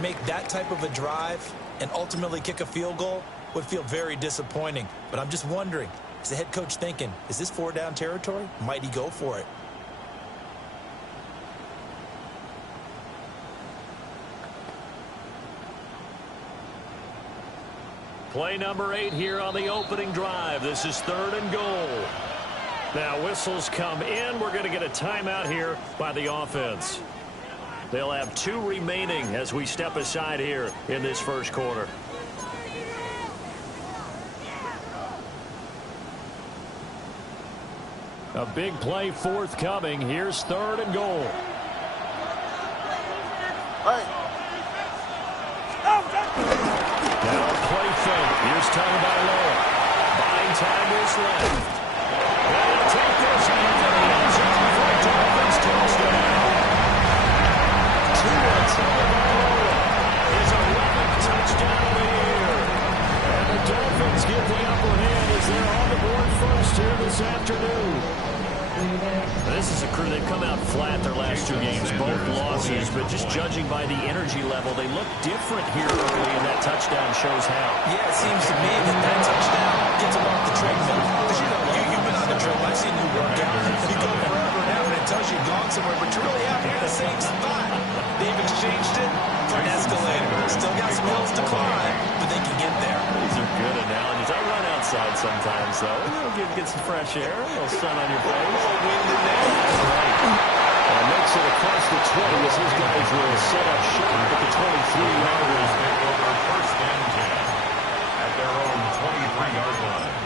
make that type of a drive and ultimately kick a field goal would feel very disappointing. But I'm just wondering, is the head coach thinking, is this 4-down territory? Might he go for it? Play number 8 here on the opening drive. This is 3rd and goal. Now whistles come in. We're going to get a timeout here by the offense. They'll have 2 remaining as we step aside here in this first quarter. A big play forthcoming. Here's 3rd and goal. Now play fake. Here's Tagovailoa. Buying time is left. They'll take this into the end zone for a Dolphins touchdown. Tua Tagovailoa is 11th touchdown of the year. And the Dolphins get the upper hand as they're on the board first here this afternoon. This is a crew, they've come out flat their last 2 games, both losses, but just judging by the energy level, they look different here early, and that touchdown shows how. Yeah, it seems to me that touchdown gets them off the treadmill. Because, you've been on the treadmill. I've seen you work out. You go forever now, and it tells you you've gone somewhere, but you're really out here in the same spot. They've exchanged it for an escalator. Still got some hills to climb, but they can get there. These are good analogies. I run outside sometimes, though. Get some fresh air, a little sun on your face. Wind in there. That's right. And makes it across the 20 as his guys will set up shop at the 23-yard line. Over 1st and 10 at their own 23-yard line.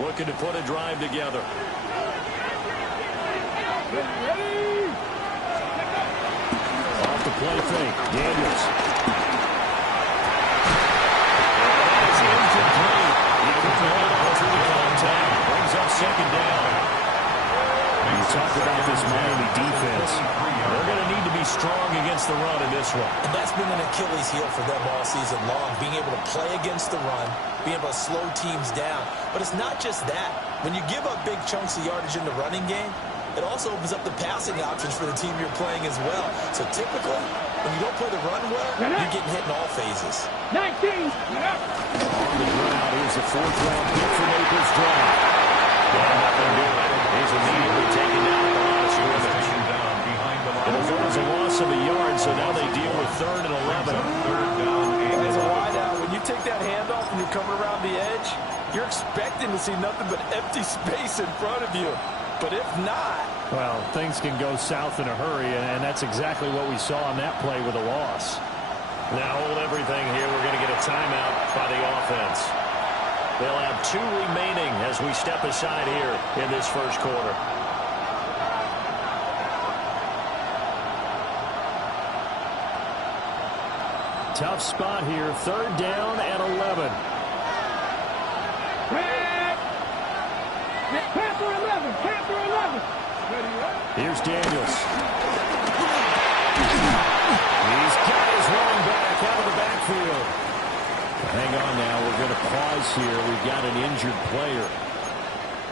Looking to put a drive together. Off the play fake. Daniels. That is incomplete. He can hold on to the contact. Brings up 2nd down. You talked about this Miami defense. They're going to need to be strong against the run in this one. And that's been an Achilles heel for them all season long, being able to play against the run, being able to slow teams down. But it's not just that. When you give up big chunks of yardage in the running game, it also opens up the passing options for the team you're playing as well. So typically, when you don't play the run well, you're getting hit in all phases. 19. On the ground, here's the 4th-round pick for Naples draft. Nothing doing. He's immediately taken down at the line of scrimmage. It was a loss of a yard, so now they deal with 3rd and 11. As a wideout, when you take that handoff and you're coming around the edge, you're expecting to see nothing but empty space in front of you. But if not... Well, things can go south in a hurry, and that's exactly what we saw on that play with a loss. Now hold everything here. We're going to get a timeout by the offense. They'll have 2 remaining as we step aside here in this first quarter. Tough spot here. 3rd down and 11. Panther 11. Panther 11. Here's Daniels. He's got his running back out of the backfield. Hang on now. We're going to pause here. We've got an injured player.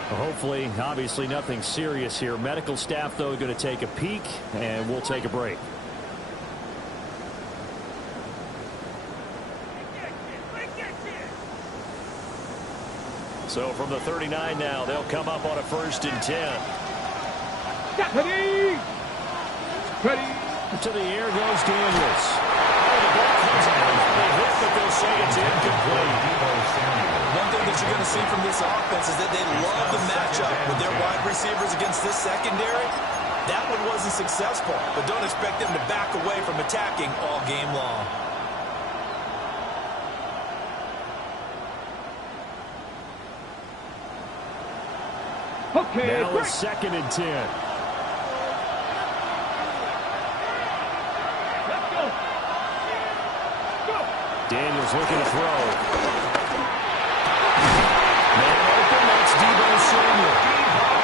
Hopefully, obviously nothing serious here. Medical staff, though, going to take a peek, and we'll take a break. So from the 39 now, they'll come up on a 1st and 10. Ready. Ready. To the air goes Daniels. The ball comes out. They hit, but they'll say it's incomplete. One thing that you're going to see from this offense is that they love the matchup with their wide receivers against this secondary. That one wasn't successful, but don't expect them to back away from attacking all game long. Okay. Now it's 2nd and 10. Let's go. Go. Daniels looking to throw. Man open, that's Deebo Samuel.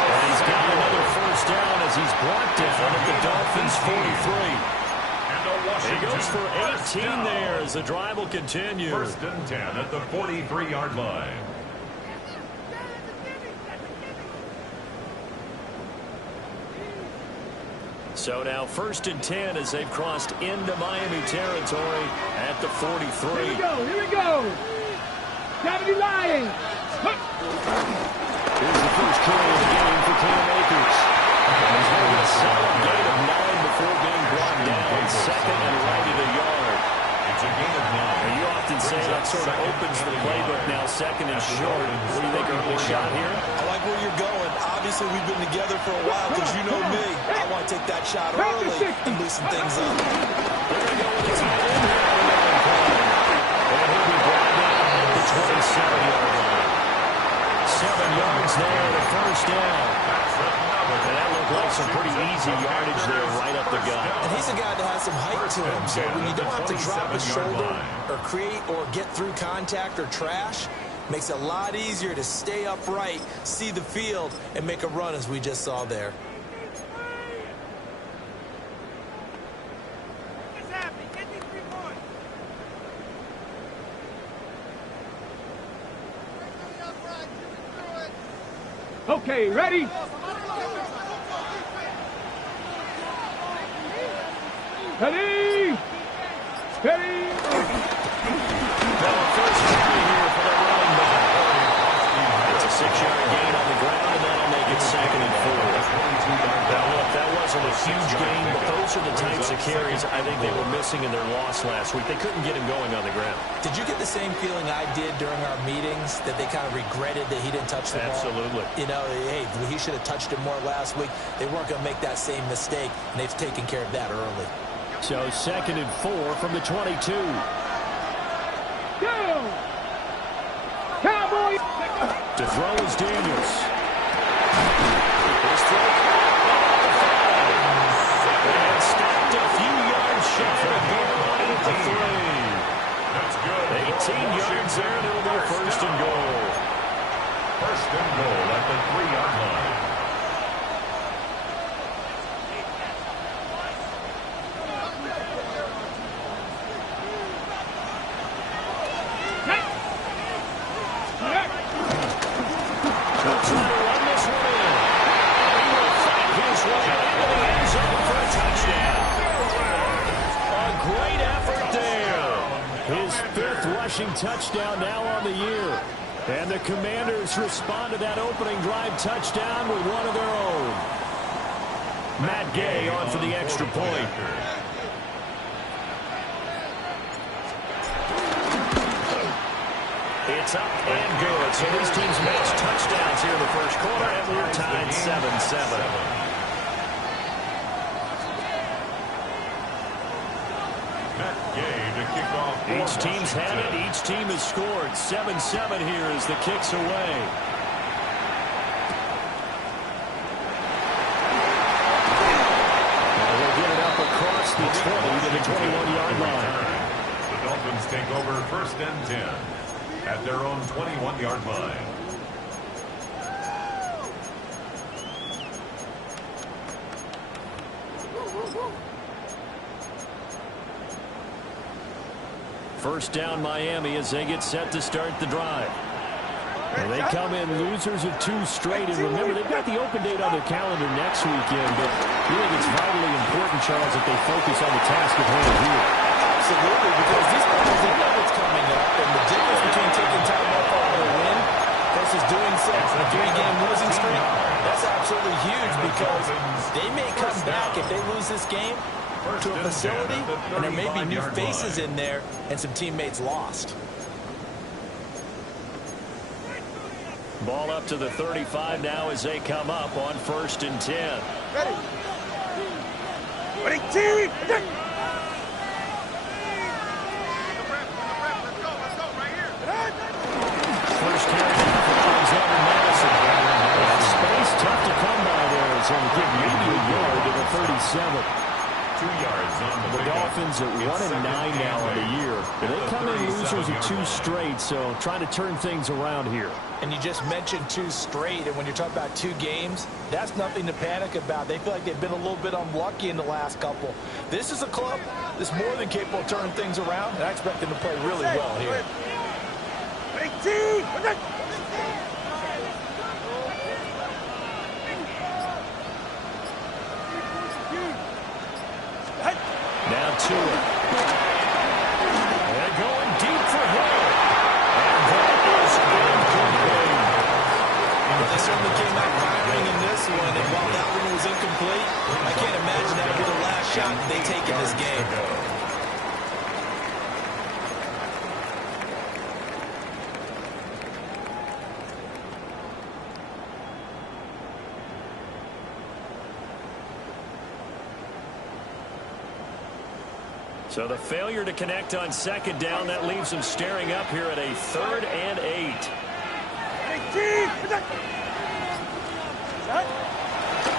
And he's got another 1st down as he's brought down at the Dolphins' 43. He goes for 18 there as the drive will continue. First and 10 at the 43-yard line. So now first and 10 as they've crossed into Miami territory at the 43. Here we go. Here we go. 70 Lions. Here's the first carry of the game for Cam Akers. He's having a solid gain of 9 before being brought down. Second and right at a yard. It's a gain of 9. And you often say that sort of opens the playbook now. Second and short. What do you think, early shot here? I like where you're going. Obviously, we've been together for a while because you know me. I want to take that shot early and loosen things up. They're going to go with the tight end here on the line play. And he'll be brought down at the 27-yard line. 7 yards there, the first down. And that looked like some pretty easy yardage there right up the gut. And he's a guy that has some height to him, so when you don't have to drop his shoulder or create or get through contact or trash, makes it a lot easier to stay upright, see the field, and make a run as we just saw there. Okay, ready? Ready? Ready? First carry here for the running back. It's a 6-yard gain on the ground, and that'll make it second and 4. Now, look, that wasn't a huge gain, but those are the types of carries I think they were missing in their loss last week. They couldn't get him going on the ground. Did you get the same feeling I did during our meetings, that they kind of regretted that he didn't touch the ball? Absolutely. You know, hey, he should have touched it more last week. They weren't going to make that same mistake, and they've taken care of that early. So second and 4 from the 22. Go! Cowboys! To throw is Daniels. His throw and stopped a few yards shy of the goal line at the 3. That's good. 18 yards there, and it'll be first and goal. First and goal at the 3-yard line. Touchdown now on the year. And the Commanders respond to that opening drive touchdown with one of their own. Matt Gay on for the extra point. It's up and good. So these teams match touchdowns here in the first quarter, and we're tied 7-7. Each team's had it. Each team has scored. 7-7 here as the kick's away. Now we'll get it up across the 20 to the 21-yard line. The Dolphins take over first and 10 at their own 21-yard line. First down Miami as they get set to start the drive. And they come in losers of 2 straight. And remember, they've got the open date on their calendar next weekend. But I think it's vitally important, Charles, that they focus on the task at hand here. Absolutely, because these players, they know what's coming up. And the difference between taking time off on a win versus doing so in a 3-game losing streak, that's absolutely huge because they may come back if they lose this game to a facility, and there may be new faces in there and some teammates lost. Ball up to the 35 now as they come up on first and 10. Ready? Ready, team! First carry for Alexander Madison. That space tough to come by there. It's going to give maybe a yard to the 37. 2 yards on the The Dolphins at 1-9 now on the year. They come in losers of 2 straight, so trying to turn things around here. And you just mentioned 2 straight, and when you're talking about 2 games, that's nothing to panic about. They feel like they've been a little bit unlucky in the last couple. This is a club that's more than capable of turning things around, and I expect them to play really well here. Now to it. They're going deep for Hill. And that is incomplete. Well, they certainly came out firing in this one, and while that one was incomplete, I can't imagine that'll be the last shot that they take in this game. So the failure to connect on second down, that leaves them staring up here at a 3rd and 8.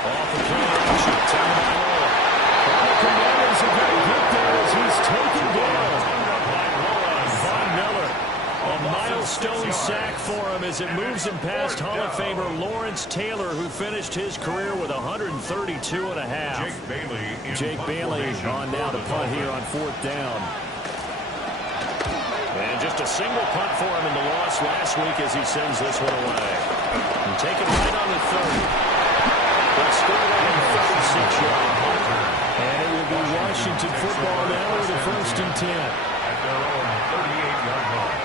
Off the play action, time to roll. The Commanders are going to get there as he's taken down. Von Miller, a milestone sack for him as it moves him past Hall of Famer Lawrence Taylor, who finished his career with 132 and a half. Jake Bailey on now to punt here on 4th down. And just a single punt for him in the loss last week as he sends this one away. And take it right on the 30. They'll score on a 36-yard punt. And it will be Washington football now with a 1st and 10. At their own 38-yard line.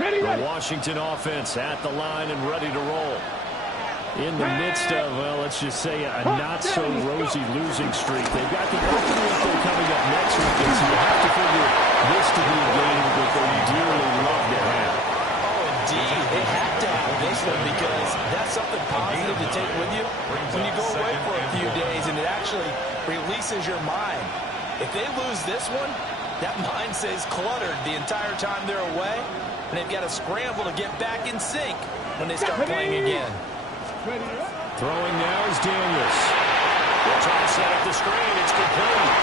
The Washington offense at the line and ready to roll. In the midst of, well, let's just say a not-so-rosy losing streak. They've got the opening coming up next week, and so you have to figure this to be a game that they dearly love to have. Oh, indeed. They have to have this one because that's something positive to take with you when you go away for a few days, and it actually releases your mind. If they lose this one, that mind stays cluttered the entire time they're away, and they've got to scramble to get back in sync when they start playing again. Throwing now is Daniels. They'll try to set up the screen. It's complete.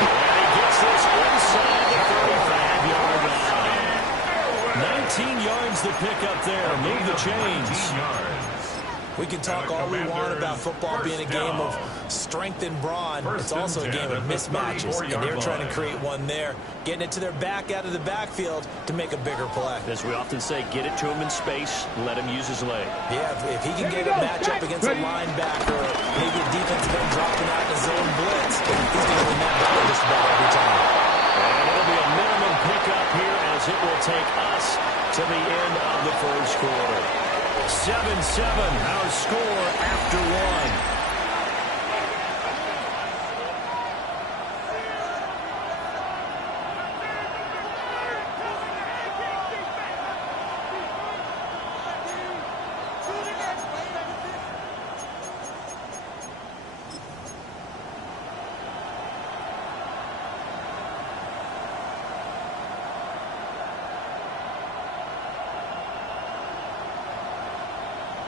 And he gets this inside the 35-yard line. 19 yards to pick up there. Move the chains. We can talk all we want about football being a game of strength and brawn. It's also a game of mismatches, and they're trying to create one there, getting it to their back out of the backfield to make a bigger play. As we often say, get it to him in space, let him use his leg. Yeah, if he can get a matchup against a linebacker, maybe a defense been dropping out in a zone blitz, he's going to win that battle just about every time. And it'll be a minimum pickup here as it will take us to the end of the 1st quarter. 7-7, our score after 1.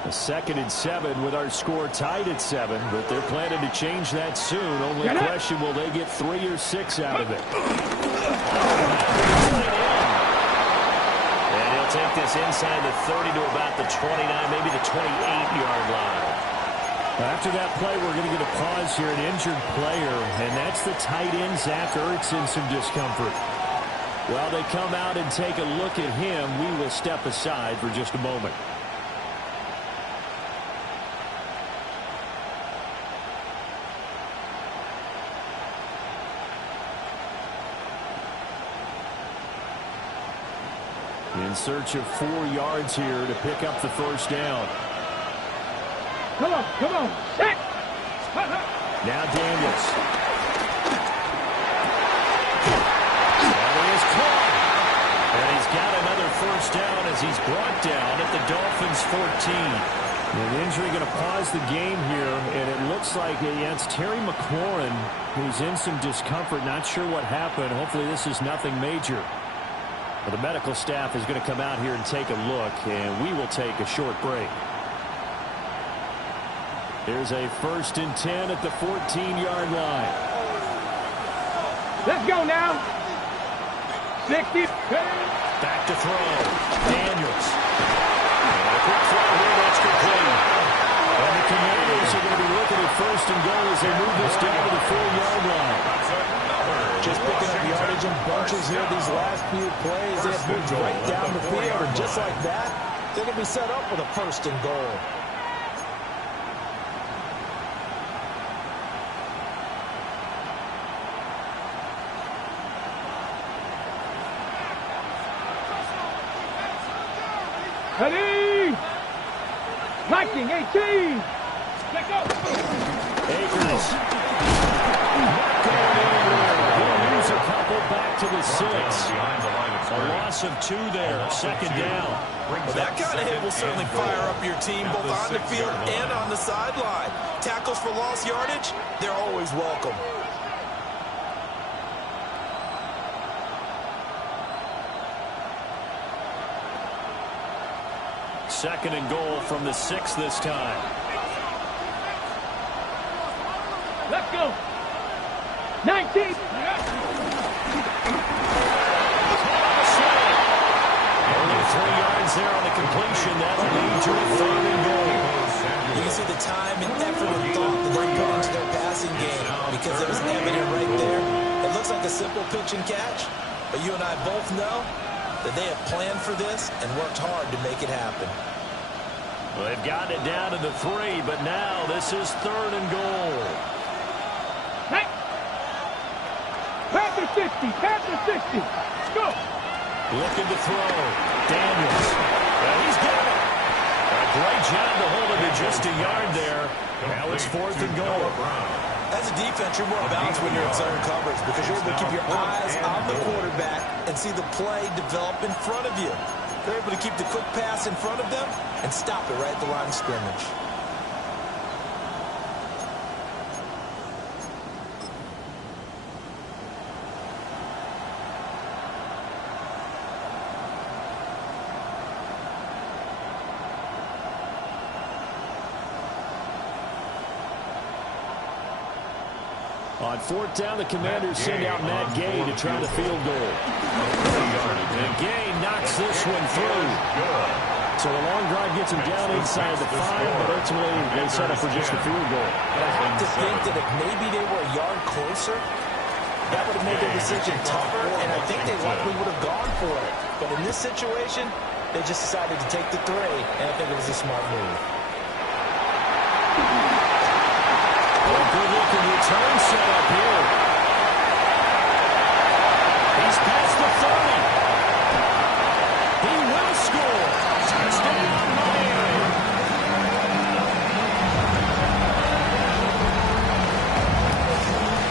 A 2nd and 7 with our score tied at 7, but they're planning to change that soon. Only question, will they get 3 or 6 out of it? And he'll take this inside the 30 to about the 29, maybe the 28-yard line. After that play, we're going to get a pause here, an injured player, and that's the tight end, Zach Ertz, in some discomfort. While they come out and take a look at him, we will step aside for just a moment. In search of 4 yards here to pick up the 1st down. Come on, set! Now Daniels. And he is caught. And he's got another 1st down as he's brought down at the Dolphins' 14. An injury going to pause the game here, and it looks like against Terry McLaurin, who's in some discomfort. Not sure what happened. Hopefully this is nothing major. But the medical staff is going to come out here and take a look, and we will take a short break. Here's a 1st and 10 at the 14-yard line. Let's go now. 60. Back to throw. Daniels. And a quick throw here. That's complete. And the Commanders are going to be looking at 1st and goal as they move this down to the 4-yard line. Just picking up yardage in bunches here these last few plays. They have moved right down the field, and just like that, they're going to be set up with a 1st and goal. Ready? Viking 18. Let's go. Akers. Not going anywhere. He'll lose a couple back to the 6. A loss of 2 there. 2nd down. Well, that kind of hit will certainly fire up your team both on the field and on the sideline. Tackles for lost yardage, they're always welcome. Second and goal from the 6 this time. Let's go. 19. Only 3 yards there on the completion. That'll lead to a 3rd and goal. You can see the time and effort and thought that they put into their passing game because it was evident right there. It looks like a simple pitch and catch, but you and I both know that they have planned for this and worked hard to make it happen. Well, they've gotten it down to the 3, but now this is 3rd and goal. Hey. Panther 60. Panther 60. Let's go. Looking to throw. Daniels. Well, he's got it. A great job to hold him at just a yard there. Now it's 4th and goal. As a defense, you're more balanced when you're in zone coverage because you're able to keep your eyes on the quarterback and see the play develop in front of you. They're able to keep the quick pass in front of them and stop it right at the line of scrimmage. On 4th down, the Commanders send out Matt Gay to try the field goal. And Gay knocks this one through. So a long drive gets him down inside the 5, but ultimately they set up for just a field goal. I have to think that if maybe they were a yard closer, that would have made their decision tougher, and I think they likely would have gone for it. But in this situation, they just decided to take the 3, and I think it was a smart move. Good-looking return set up here. He's past the 30. He will score. Touchdown, Miami.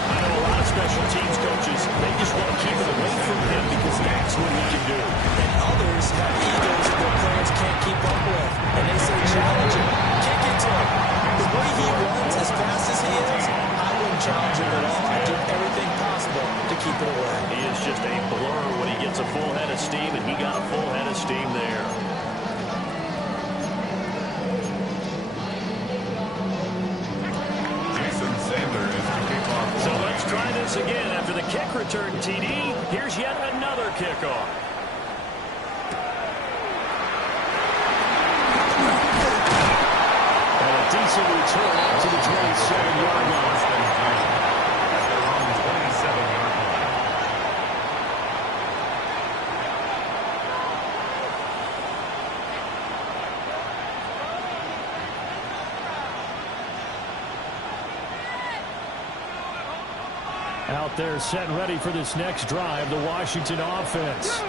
I know a lot of special teams coaches, they just want to keep it away from him because that's what he can do. And others have egos that their players can't keep up with, and they say challenge him, kick it to him. The way he runs, as fast as he is, I wouldn't challenge him at all. I'd do everything possible to keep it away. He is just a blur when he gets a full head of steam, and he got a full head of steam there. So let's try this again. After the kick return, TD, here's yet another kickoff. Decent return out to the 27-yard line. At their own 27-yard line. Out there set and ready for this next drive, the Washington offense.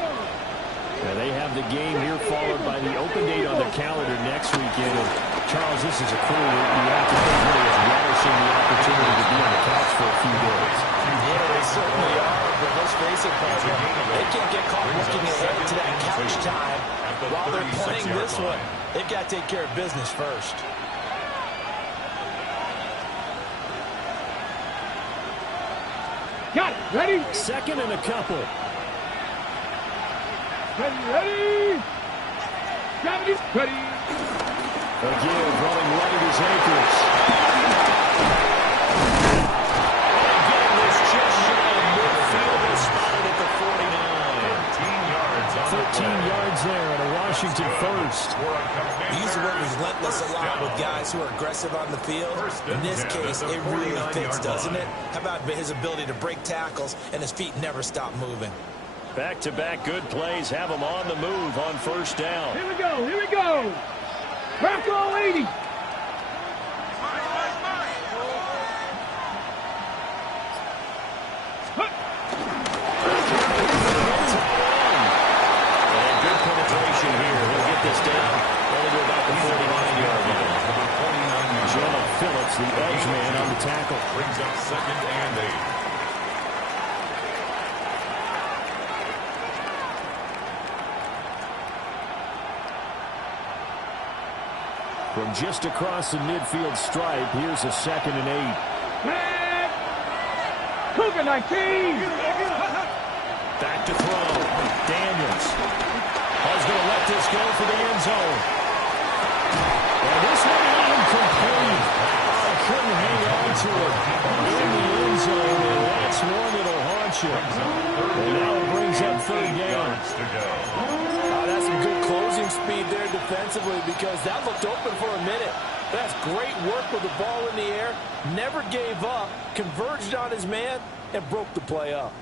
And they have the game here followed by the open date on the calendar next weekend. And Charles, this is a crew that you have to think really is relishing the opportunity to be on the couch for a few days. Yeah, they certainly are, but let's face it, partner, they can't get caught looking ahead to that couch time while they're playing this one, they've got to take care of business first. Got it. Ready? Second and a couple. Ready? 70. Ready? Again, running right as Akers. And again, this just shy of midfield is spotted at the 49. 13 yards there and a Washington first. We use the word relentless a lot with guys who are aggressive on the field. In this case, it really fits, doesn't it? How about his ability to break tackles and his feet never stop moving? Back-to-back good plays have him on the move on first down. Here we go. Here we go. Crack all 80. And good penetration here. He'll get this down. Only to about the 49-yard line. Jonah Phillips, the edge man on the tackle. Brings up 2nd and 8. From just across the midfield stripe, here's a 2nd and 8. Cougar 19. Back to throw. Daniels. Is going to let this go for the end zone. And this one incomplete. Couldn't hang on to it in the end zone, and that's one that'll haunt you. And now it brings up 3rd down. That's some good closing speed there defensively because that looked open for a minute. That's great work with the ball in the air. Never gave up, converged on his man, and broke the play up.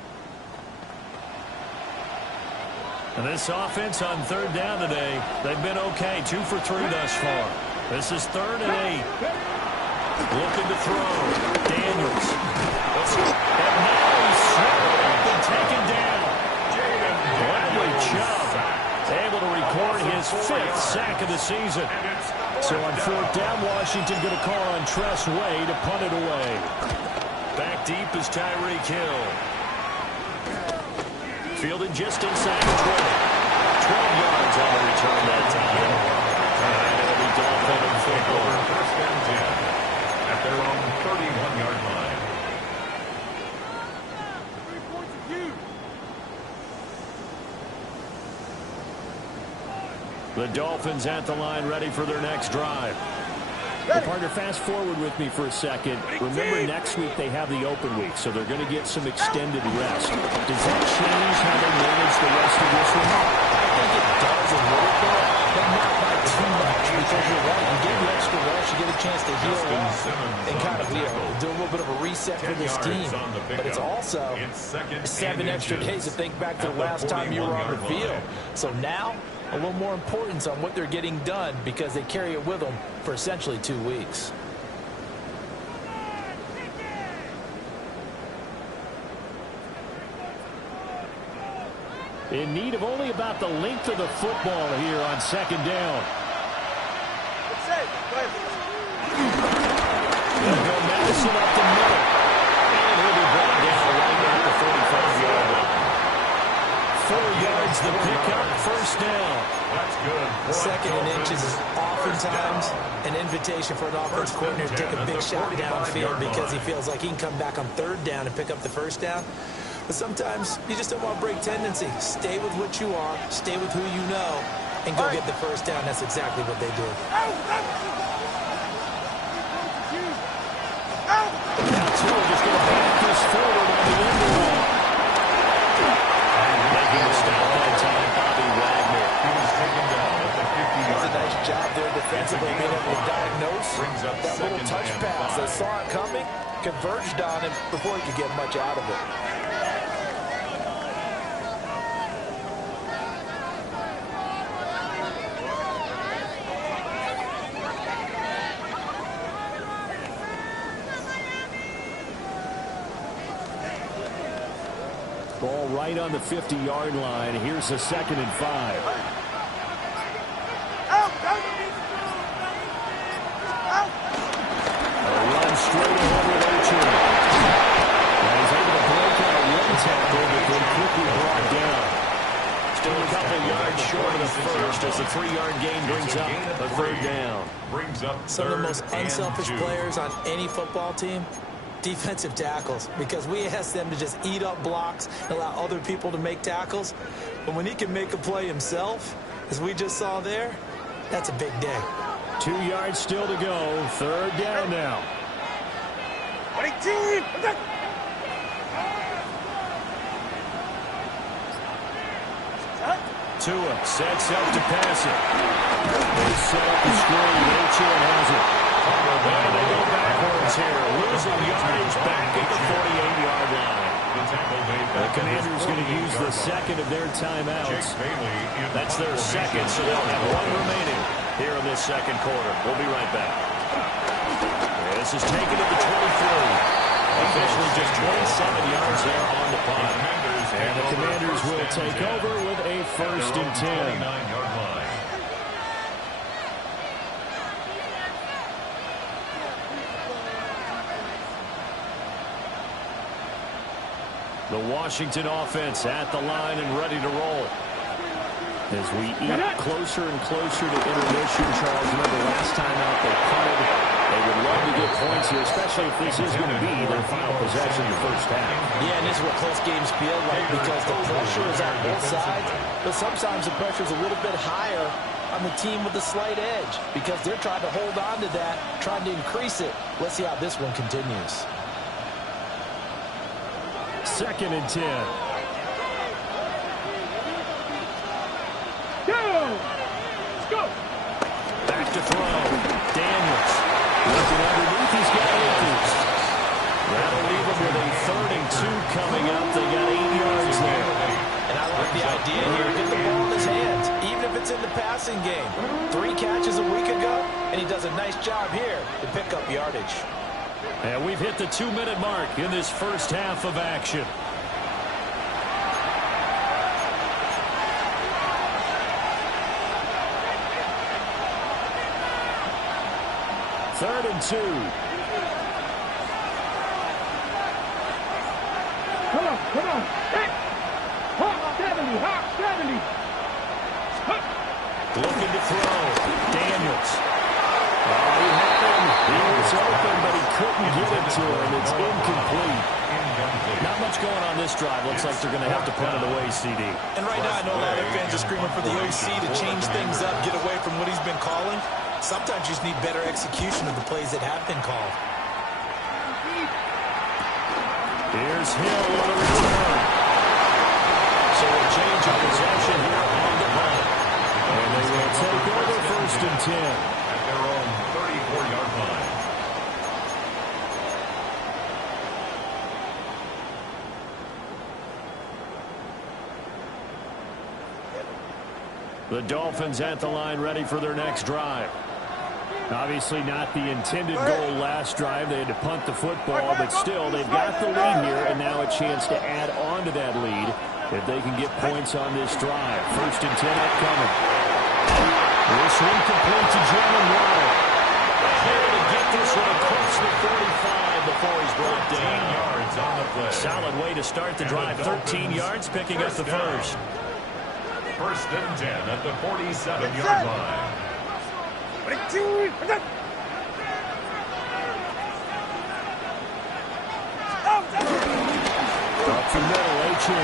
And this offense on 3rd down today, they've been okay. 2 for 3 thus far. This is 3rd and 8. Looking to throw. Daniels. And now he's swallowed up and taken down. Bradley Chubb able to record his 5th sack of the season. So on 4th down, Washington going to call on Tress Way to punt it away. Back deep is Tyreek Hill. Fielded just inside the 20. 12 yards on the return that time. And it'll be Dolphin football. 1st and 10 at their own 31-yard line. The Dolphins at the line ready for their next drive. Well, partner, fast forward with me for a second. Remember, next week they have the open week, so they're going to get some extended rest. Does that change how they manage the rest of this one? I think it does a little bit, but not by too much because you're right. You get the extra rest, you get a chance to heal up and kind of do a little bit of a reset for this team. But it's also 7 extra days to think back to the last time you were on the field. So now, a little more importance on what they're getting done because they carry it with them for essentially 2 weeks. In need of only about the length of the football here on 2nd down. They'll go Madison up the middle. And he'll be brought down right at the 45-yard line. 4 yards the pickup, 1st down. That's good. 2nd and inches is oftentimes an invitation for an offense coordinator to take a big shot downfield because he feels like he can come back on 3rd down and pick up the 1st down. But sometimes you just don't want to break tendency. Stay with what you are, stay with who you know, and go get the 1st down. That's exactly what they did. Now Tua just going to back this forward on the end line. Making the stop that time, Bobby Wagner. He was taken down at the 50-yard line. That's a nice job there defensively, being able to diagnose that little touch pass. They saw it coming, converged on him before he could get much out of it. Ball right on the 50-yard line. Here's a 2nd and 5. A run straight ahead with Ocho. And he's able to break out one tackle, but then quickly brought down. Still a couple yards short of the first as 3-yard gain brings up a third down. Some of the most unselfish players on any football team, defensive tackles, because we ask them to just eat up blocks and allow other people to make tackles. But when he can make a play himself, as we just saw there, that's a big day. 2 yards still to go. Third down now. Tua sets up to pass it. They set up the screen. H.N. has it. And they go backwards here. Losing yardage back at the 48-yard line. The Commanders going to use the second of their timeouts. That's their second, so they'll have one remaining here in this second quarter. We'll be right back. This is taken at the 23. Officially just 27 yards there on the punt. And the Commanders will take over with a 1st and 10. The Washington offense at the line and ready to roll. As we eat closer and closer to intermission, Charles, remember last time out they punted. They would love to get points here, especially if this is going to be their final possession in the first half. Yeah, and this is what close games feel like because the pressure is on both sides, but sometimes the pressure is a little bit higher on the team with the slight edge because they're trying to hold on to that, trying to increase it. Let's see how this one continues. 2nd and 10. Let's go. Back to throw. Daniels. Looking underneath, he's got Akers. That'll leave him with a 3rd and 2 coming up. They got 8 yards there. And I like the idea here. Get the ball in his hands, even if it's in the passing game. 3 catches a week ago, and he does a nice job here to pick up yardage. And we've hit the 2-minute mark in this first half of action. Third and 2. Come on. Hey. Hawk 70. Looking to throw. Daniels. He had him. He was open, but he couldn't get it to him. It's incomplete. Not much going on this drive. Looks like they're going to have to punt it away, CD. And right now, I know a lot of fans are screaming for the OC to change things up, get away from what he's been calling. Sometimes you just need better execution of the plays that have been called. Here's Hill on the return. So a change of possession here on the punt. And they will take over 1st and 10. At their own 34-yard line. The Dolphins at the line ready for their next drive. Obviously not the intended goal last drive. They had to punt the football, but still they've got the lead here, and now a chance to add on to that lead if they can get points on this drive. 1st and 10 upcoming. This one complete to Jalen Waddle. Able to get this one across the 45 before he's brought down. 13 yards on the play. Solid way to start the drive. 13 yards, picking up the first. 1st and 10 at the 47-yard line. Up the middle, H.N.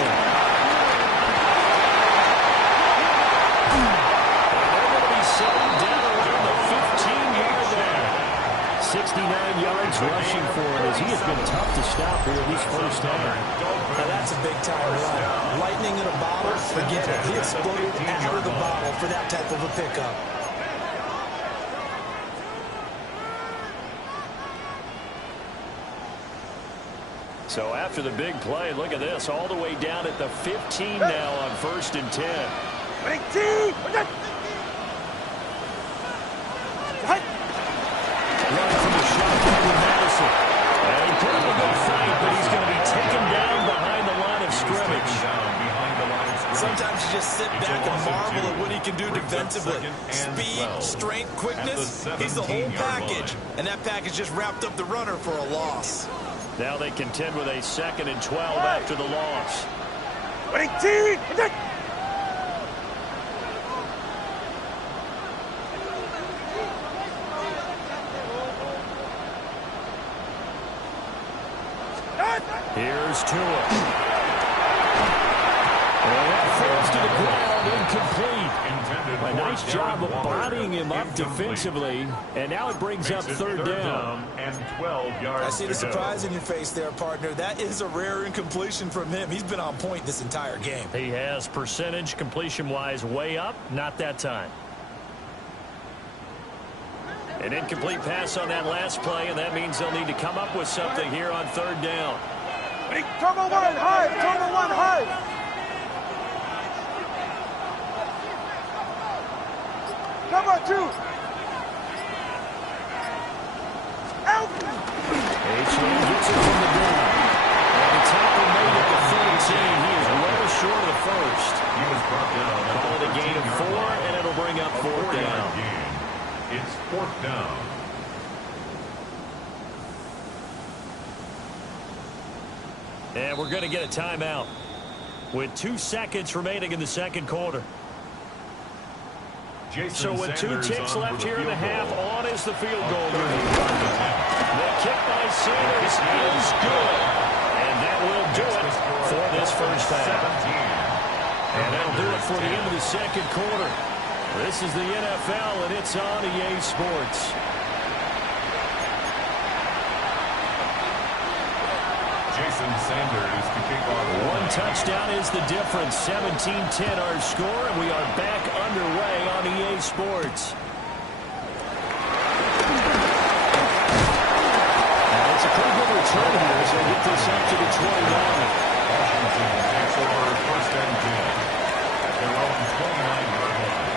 They're going to be settled down around the 15-yard line. 69 yards rushing for him as he has been tough to stop here this first half. Now that's a big-time run. Lightning in a bottle, forget it. He exploded out of the bottle for that type of a pickup. So after the big play, look at this, all the way down at the 15 now on 1st and 10. Running from the shotgun with Madison. And he put up a good fight, but he's going to be taken down behind the line of scrimmage. Sometimes you just sit back and marvel at what he can do defensively. Speed, strength, quickness, he's the whole package. And that package just wrapped up the runner for a loss. Now they contend with a 2nd and 12 after the loss. Here's Tua. And that falls to the ground, incomplete. A nice job of bodying him up defensively. And now it brings up third down. And 12 yards. I see the surprise in your face there, partner. That is a rare incompletion from him. He's been on point this entire game. He has percentage completion-wise way up. Not that time. An incomplete pass on that last play, and that means they'll need to come up with something here on third down. Turbo one, high. Turbo one, high. Turbo two. Out. H.A. gets it from the gun. And the tackle made at the 13. He is well short of the first. He was brought down. Call it a gain of 4, and it'll bring up fourth down. It's fourth down. And we're going to get a timeout with 2 seconds remaining in the second quarter. So with 2 ticks left here in the half, on is the field goal unit. The kick by Sanders is good. And that will do it for this first half. And that'll do it for the end of the second quarter. This is the NFL, and it's on EA Sports. Jason Sanders to kick off. 1 touchdown is the difference. 17-10 our score, and we are back underway on EA Sports. And it's a pretty good return here as they get this up to the 29. Washington takes over first and 10 at their own 29-yard line.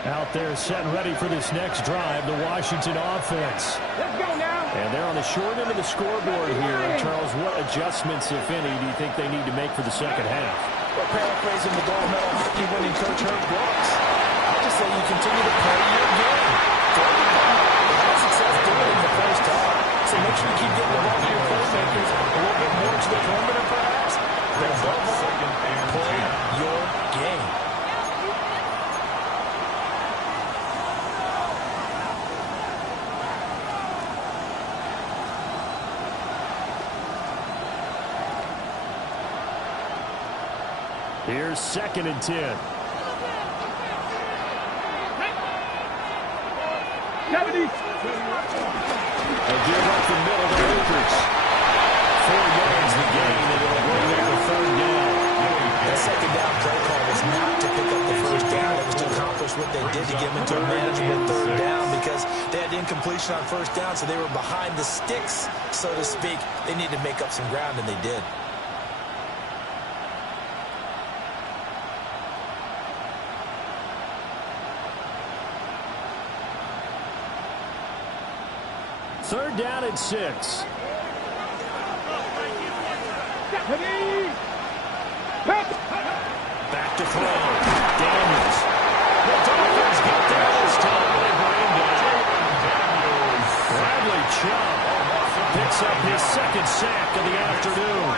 Out there set and ready for this next drive, the Washington offense. Let's go now. And they're on the short end of the scoreboard here. Charles, what adjustments, if any, do you think they need to make for the second half? Well, paraphrasing the gold medal hockey winning coach Herb Brooks, I just say you continue to play your game. Throw the ball. You had success doing it in the first half. So make sure you keep getting the ball to your playmakers a little bit more to the perimeter, perhaps. But above all, play your game. Here's 2nd and 10. They give up the middle to Lakers. 4 yards the gain, and it'll bring up the third down. That second down play call was not to pick up the first down. It was to accomplish what they did to get them into a manageable third down because they had incompletion on first down, so they were behind the sticks, so to speak. They needed to make up some ground, and they did. Third down and 6. Back to throw. Daniels. The Dolphins get there this time. They bring down. Bradley Chubb picks up his 2nd sack of the afternoon.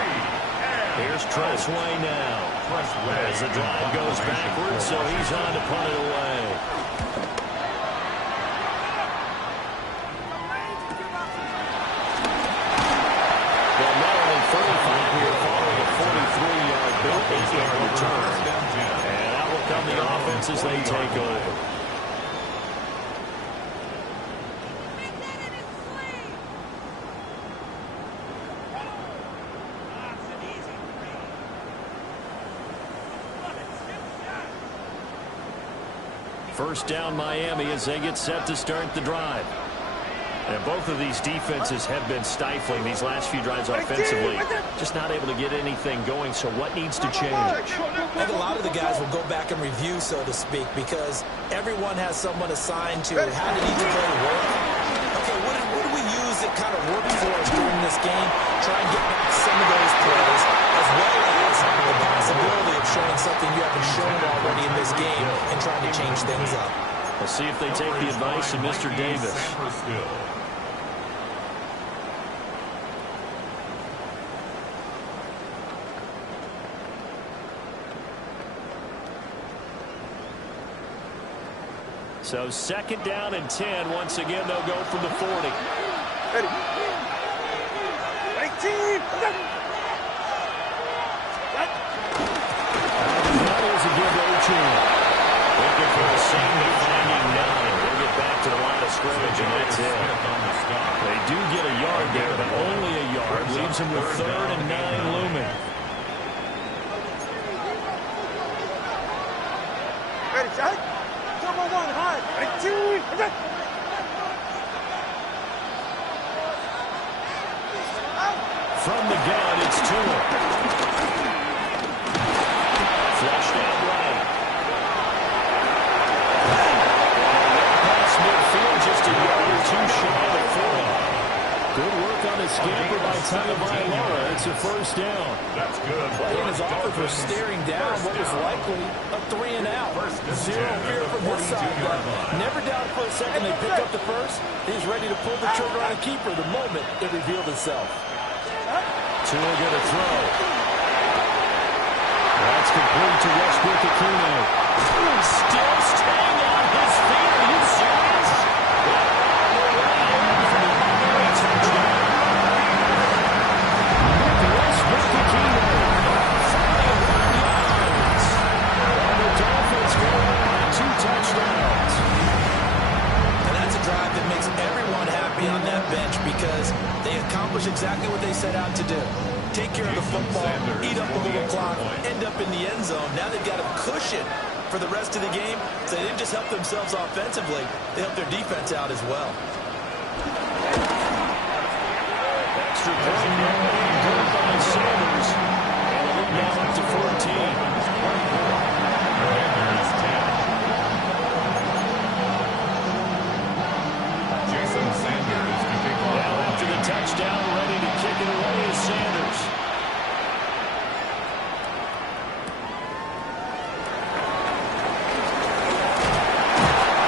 Here's Tressway now. As the drive goes backwards, so he's on to punt it away. And out will come the offense as they take over. First down Miami as they get set to start the drive. And both of these defenses have been stifling these last few drives offensively. Just not able to get anything going, so what needs to change? I think a lot of the guys will go back and review, so to speak, because everyone has someone assigned to how did each play work. Okay, what do we use that kind of worked for us during this game? Try and get back some of those plays, as well as the possibility of showing something you haven't shown already in this game and trying to change things up. We'll see if they take the advice of Mr. Davis. So 2nd down and 10. Once again, they'll go from the 40. Ready. Ready, team. That is a good routine. Looking for the same defining 9. They'll get back to the line of scrimmage, and that's it. They do get a yard there, but only a yard. Leaves them with 3rd and 9 looming. Ready, shot. 2-1, hard. Ready, team. From the gun, it's Tua. Flushed out right. Past midfield, just a yard or 2 shy of 40. Good work on the scamper by Tagovailoa. It's a 1st down. That's good. Play in his offer for staring down what was likely a 3 and out. Zero fear from his side. Never doubted for a second they picked up the first. He's ready to pull the trigger on a keeper the moment it revealed itself. Tua going to throw. That's complete to Westbrook-Ikhine. Still staying on his feet. Are you serious? Westbrook-Ikhine. 41 yards. And the Dolphins go on 2 touchdowns. And that's a drive that makes everyone happy on that bench because they accomplish exactly what they set out to do. Take care of the football, eat up a little clock, end up in the end zone. Now they've got a cushion for the rest of the game. So they didn't just help themselves offensively, they helped their defense out as well. Extra point good by Sanders. And a lead now up to 14. Jason Sanders to kick off. Now after the touchdown, ready to kick it away is Sanders.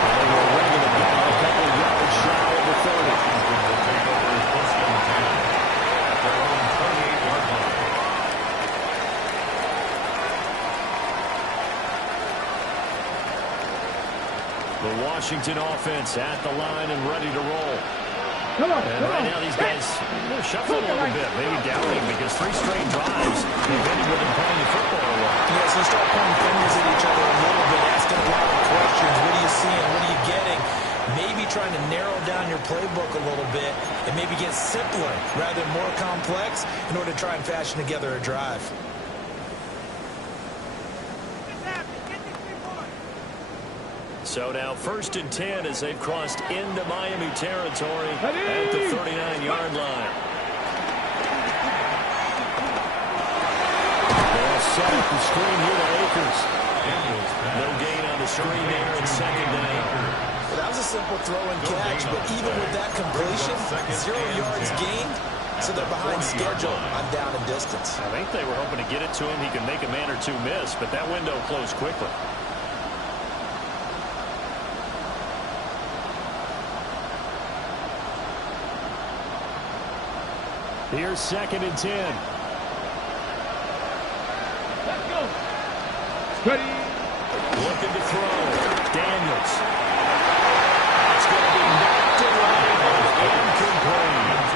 And they were ready to go a couple of yards shy of the 30. Will take over his first and 10 at their own 28-yard line. The Washington offense at the line and ready to roll. Come on, And right now these guys they're shuffling a little bit, maybe doubting because 3 straight drives have ended with them playing the football away. Yeah, so you start pointing fingers at each other a little bit, asking a lot of questions. What are you seeing? What are you getting? Maybe trying to narrow down your playbook a little bit and maybe get simpler rather than more complex in order to try and fashion together a drive. So now 1st and 10 as they've crossed into Miami territory at the 39-yard line. They'll set up the screen here to Akers. No gain on the screen there in 2nd down. Well, that was a simple throw and catch, but even with that completion, 0 yards gained, so they're behind schedule on down and distance. I think they were hoping to get it to him. He could make a man or 2 miss, but that window closed quickly. Here's 2nd and 10. Let's go. Ready. Looking to throw. Daniels. That's going to be knocked away and incomplete.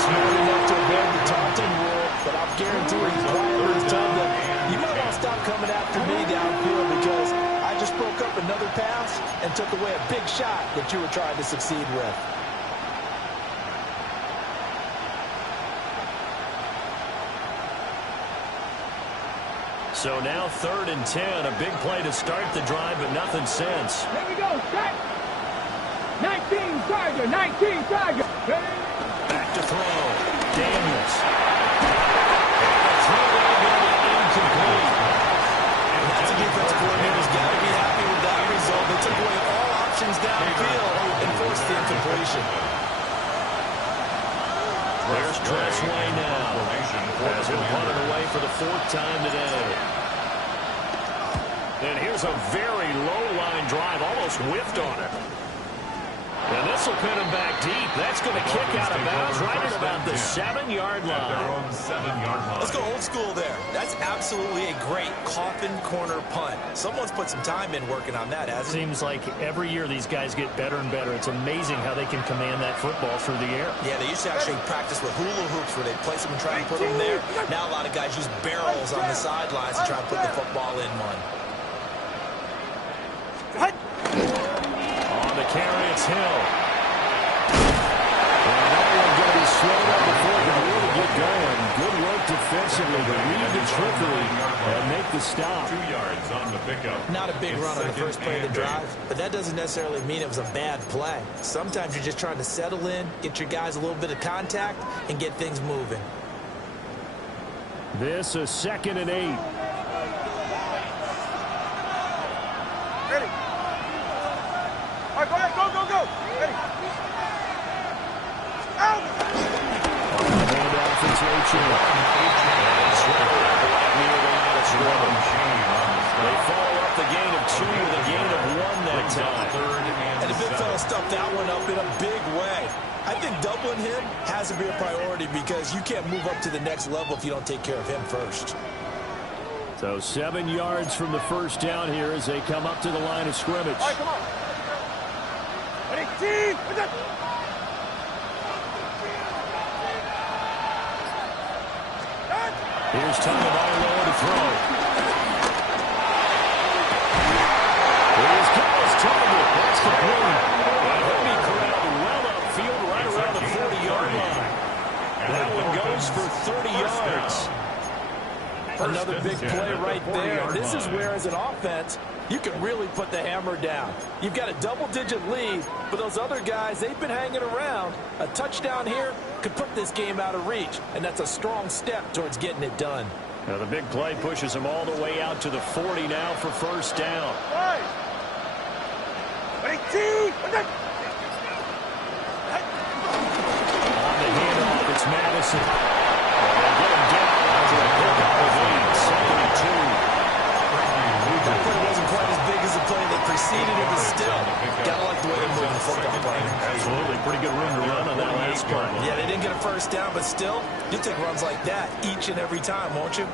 Smart enough to avoid the taunting rule, but I'll guarantee he's quietly told them, you might want to stop coming after me downfield because I just broke up another pass and took away a big shot that you were trying to succeed with. So now 3rd and 10. A big play to start the drive, but nothing since. Here we go. Strike. 19 Tiger. 19 Tiger. Ready. Back to throw. Daniels. Throw going to be incomplete. And that's a defense coordinator's got to be happy with that result. They took away all options downfield and forced the incompletion. There's Tressway now. As he'll punt it away for the 4th time today. And here's a very low-line drive, almost whiffed on it. And this will pin him back deep. That's going to kick out of bounds right at about the 7-yard line. At their own 7-yard line. Let's go old school there. That's absolutely a great coffin corner punt. Someone's put some time in working on that, hasn't it? Seems like every year these guys get better and better. It's amazing how they can command that football through the air. Yeah, they used to actually practice with hula hoops where they place them and try and put them there. Now a lot of guys use barrels on the sidelines to try and put the football in one. On the carry, it's Hill. And that one's going to be slowed up before it can really get going. Good work defensively to read the trickery and make the stop. 2 yards on the pickup. Not a big run on the first play of the drive, but that doesn't necessarily mean it was a bad play. Sometimes you're just trying to settle in, get your guys a little bit of contact, and get things moving. This is 2nd and 8. Ready. All right, go ahead, go. Ready. Out. Handoff, it's H.A. They follow up the gain of 2 with a gain of 1 that time. And the big fella stuffed that one up in a big way. I think doubling him has to be a priority because you can't move up to the next level if you don't take care of him first. So 7 yards from the first down here as they come up to the line of scrimmage. All right, come on. Ready, team. Here's Tagovailoa to throw. Here's Carlos Tagovailoa. That's complete. And he'll be corralled well upfield right around the 40-yard line. That one goes for 30 yards. Another big play right there. This is where, as an offense, you can really put the hammer down. You've got a double-digit lead, but those other guys, they've been hanging around. A touchdown here could put this game out of reach, and that's a strong step towards getting it done. Now the big play pushes them all the way out to the 40 now for first down. Ready, team. On the handoff, it's Madison. They get him down after a pickup of 8, 2nd and 2. That play wasn't quite as big as the play that preceded it, but still, gotta like the way they're moving the football, partner. Absolutely, pretty good room to run on that last play. Yeah, they didn't get a first down, but still, you take runs like that each and every time, won't you?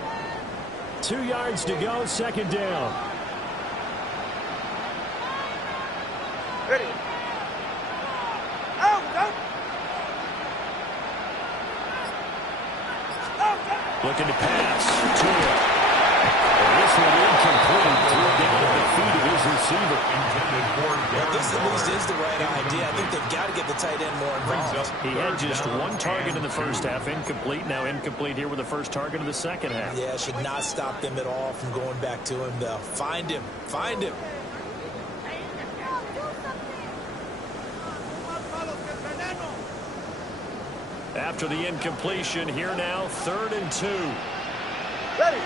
2 yards to go, 2nd down. Ready. Out. Looking to pass. Tua. This one incomplete. Threw it down at the feet of his receiver. Well, this at least is the right idea. I think they've got to get the tight end more involved. He had just 1 target in the first half. Incomplete. Now incomplete here with the first target of the second half. Yeah, should not stop them at all from going back to him, though. Find him. After the incompletion, here now, 3rd and 2. Ready.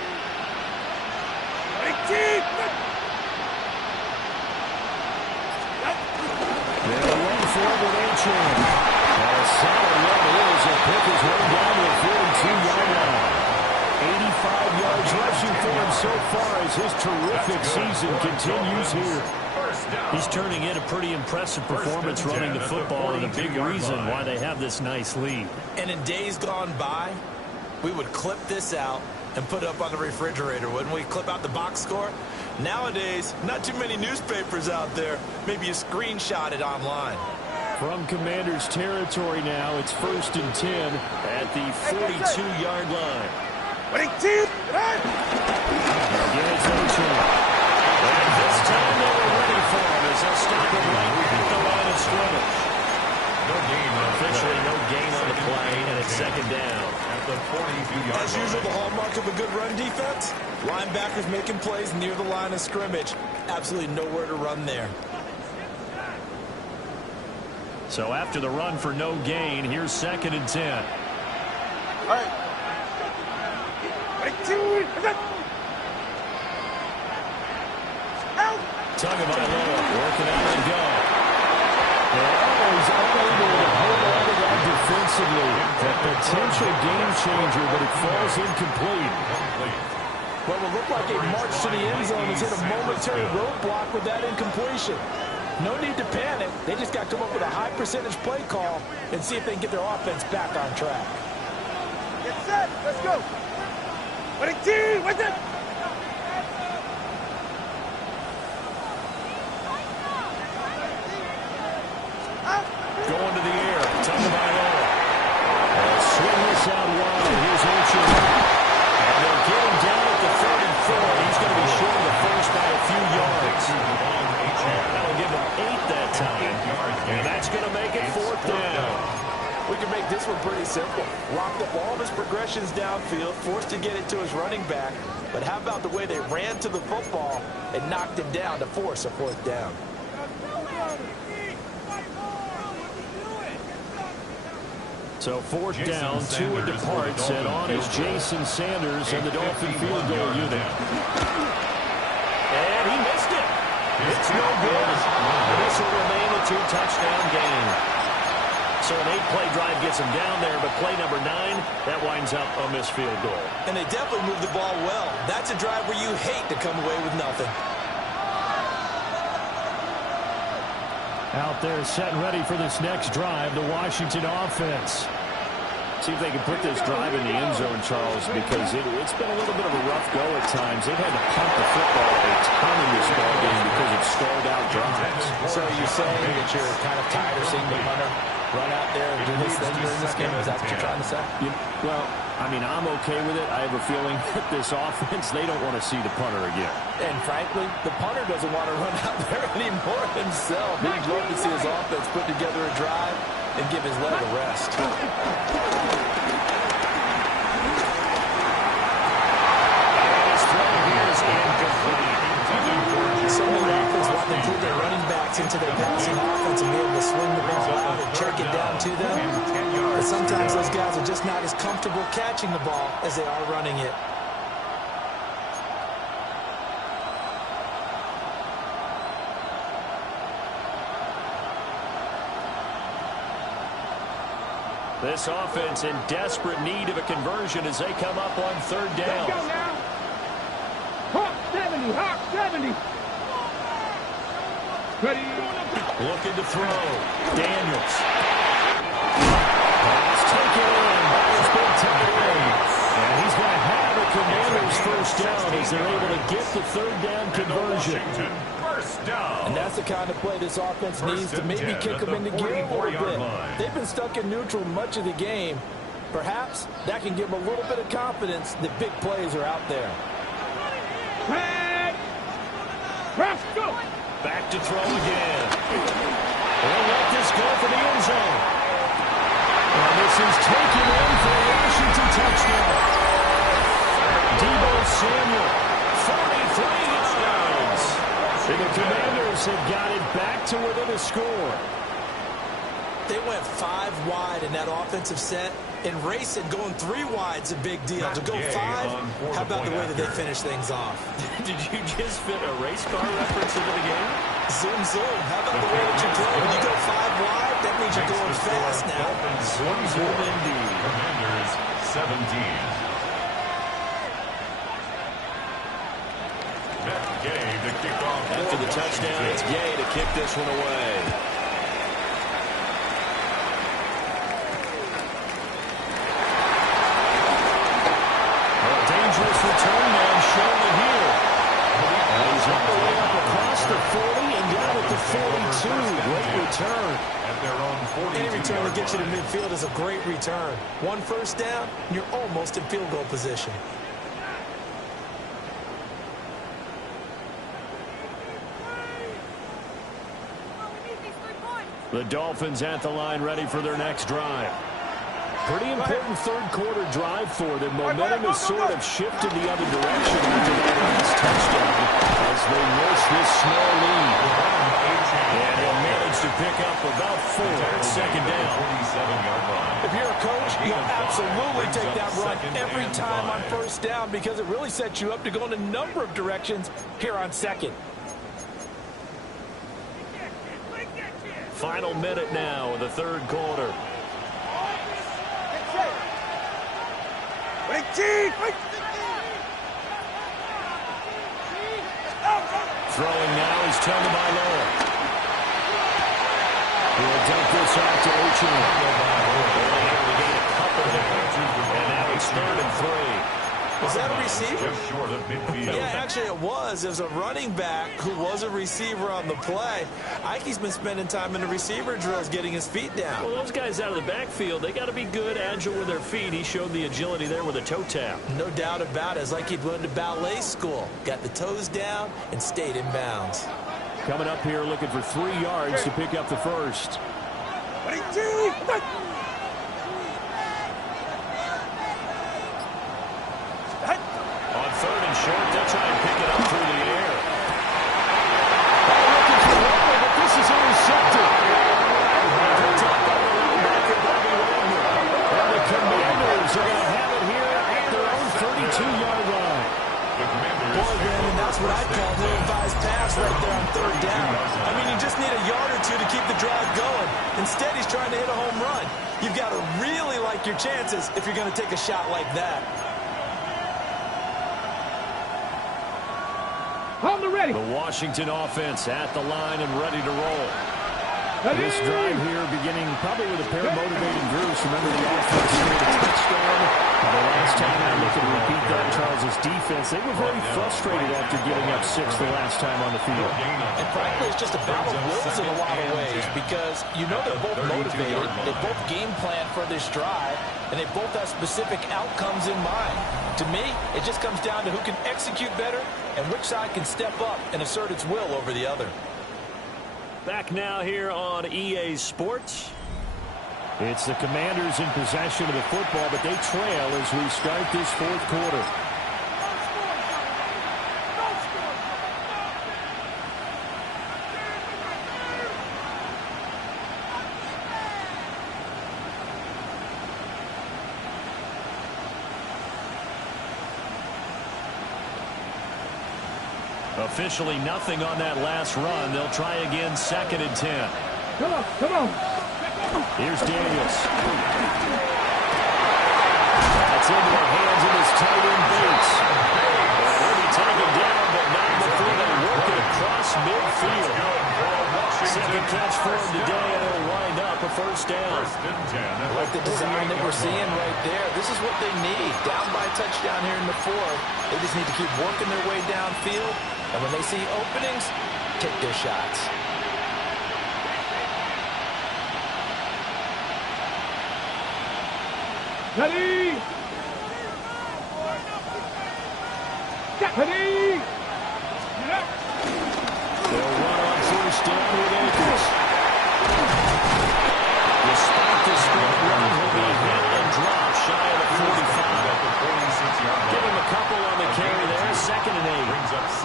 Team. They'll run forward with H.A. A solid run here as they pick his way down to the 42-yard line. 85 yards rushing for him so far as his terrific season continues here. He's turning in a pretty impressive performance running the football, and a big reason why they have this nice lead. And in days gone by, we would clip this out and put it up on the refrigerator, wouldn't we? Clip out the box score. Nowadays, not too many newspapers out there. Maybe you screenshot it online. From Commander's territory now, it's 1st and 10 at the 42-yard line. Ready, team. Again, it's H.A. And this time they were ready for him as they'll stop him right at the line of scrimmage. Officially, no gain on the play, and it's 2nd down. As usual, the hallmark of a good run defense, linebackers making plays near the line of scrimmage. Absolutely nowhere to run there. So after the run for no gain, here's 2nd and 10. All right. Ready, team. Out. Tagovailoa working out and go. He's unable to hold on to that defensively. A potential game changer, but it falls incomplete. Well, it looked like a march to the end zone has hit a momentary roadblock with that incompletion. No need to panic. They just got to come up with a high percentage play call and see if they can get their offense back on track. Get set. Let's go. What a team. What's it? Going to the air. Tagovailoa. Swing this out wide. Here's Ocho. And they'll get him down at the 34. He's going to be short of the first by a few yards. That'll give him 8 that time. And that's going to make it 4th down. We can make this one pretty simple. Locked up all of his progressions downfield, forced to get it to his running back. But how about the way they ran to the football and knocked him down to force a 4th down? So 4th down, Tua departs, and on is Jason Sanders and the Dolphin field goal unit. And he missed it. It's no good. This will remain a 2-touchdown game. So an 8-play drive gets him down there, but play number 9, that winds up a missed field goal. And they definitely moved the ball well. That's a drive where you hate to come away with nothing. Out there set and ready for this next drive, the Washington offense. See if they can put this drive in the end zone, Charles, because it's been a little bit of a rough go at times. They've had to punt the football a ton in this ball game because of stalled out drives. So you're saying that you're kind of tired of seeing the punter run out there and do this thing during this game? Is that what you're trying to say? Well, I mean, I'm okay with it. I have a feeling that this offense, they don't want to see the punter again. And frankly, the punter doesn't want to run out there anymore himself. He'd love to see his offense put together a drive and give his leg a rest. So many offenses want to include their running backs into their passing offense and be able to swing the ball out and check it down to them. But sometimes those guys are just not as comfortable catching the ball as they are running it. This offense in desperate need of a conversion as they come up on 3rd down. Let's go now. Hawk 70. Hawk 70. Ready. Looking to throw. Daniels. Pass taken in by his big tight end. And he's going to have a Commanders 1st down as they're able to get the 3rd down conversion. And that's the kind of play this offense needs to maybe kick them into gear a little bit. They've been stuck in neutral much of the game. Perhaps that can give them a little bit of confidence that big plays are out there. Back to throw again. They'll let this go for the end zone. And this is taken in for a Washington touchdown. Deebo Samuel, 43 yards. And the Commanders have got it back to within a score. They went 5 wide in that offensive set, and Ray said going 3 wide's a big deal. To go 5, how about the way that they finish things off? Did you just fit a race car reference into the game? Zoom, zoom. How about the way that you play? When you go 5 wide, that means you're going fast now. Zoom, zoom indeed. Commanders 17. Gay to kick off. After the touchdown, it's Gay to kick this one away. Dangerous return man showing it here. And he's all the way up across the 40 and down at the 42. Great return. At their own 42. Any return that gets you to midfield is a great return. 1 first down, you're almost in field goal position. The Dolphins at the line ready for their next drive. Pretty important 3rd quarter drive for them. Momentum has sort of shifted the other direction after that last touchdown as they miss this small lead. And he'll manage to pick up about 4 at 2nd down. If you're a coach, you'll absolutely take that run every time on 1st down because it really sets you up to go in a number of directions here on 2nd. Final minute now of the 3rd quarter. Throwing now is Tagovailoa. We'll dump this out to Ocho. And now it's 3rd and 3. Was that a receiver? Just short of midfield. Yeah, actually it was. It was a running back who was a receiver on the play. Ikey's been spending time in the receiver drills getting his feet down. Well, those guys out of the backfield, they got to be good, agile with their feet. He showed the agility there with a toe tap. No doubt about it. It's like he'd went to ballet school. Got the toes down and stayed in bounds. Coming up here looking for 3 yards to pick up the first. On 3rd and short, they'll try and pick it up through the air. Looking for Roper, but this is intercepted. Good tackle by the linebacker, Bobby Wagner. And the Commanders are going to have it here at their own 32-yard line. Boy, Brandon, that's what I'd call an ill-advised pass right there on 3rd down. I mean, you just need a yard or 2 to keep the drive going. Instead, he's trying to hit a home run. You've got to really like your chances if you're going to take a shot like that. On the ready. The Washington offense at the line and ready to roll. This drive here beginning probably with a pair of motivating groups. Remember the offense scored a touchdown. The last time I looked at repeat that, Charles' defense, they were very frustrated after giving up 6 the last time on the field. And frankly, it's just a battle of wills in a lot of ways because you know they're both motivated. They both game plan for this drive, and they both have specific outcomes in mind. To me, it just comes down to who can execute better and which side can step up and assert its will over the other. Back now here on EA Sports. It's the Commanders in possession of the football, but they trail as we start this 4th quarter. Officially nothing on that last run. They'll try again 2nd and 10. Come on, come on. Here's Daniels. That's into the hands of his tight end Bates. He'll be taken down, but not before they work it across midfield. 2nd catch for him today, and it'll wind up a 1st down. Like the design that we're seeing right there. This is what they need. Down by a touchdown here in the 4th. They just need to keep working their way downfield. And when they see openings, take their shots. Ready. Ready. They'll run on 1st down with Akers. Despite the sprint run, he'll be hit and dropped shy of the 45. Give him a couple on the carry there. 2nd and 8.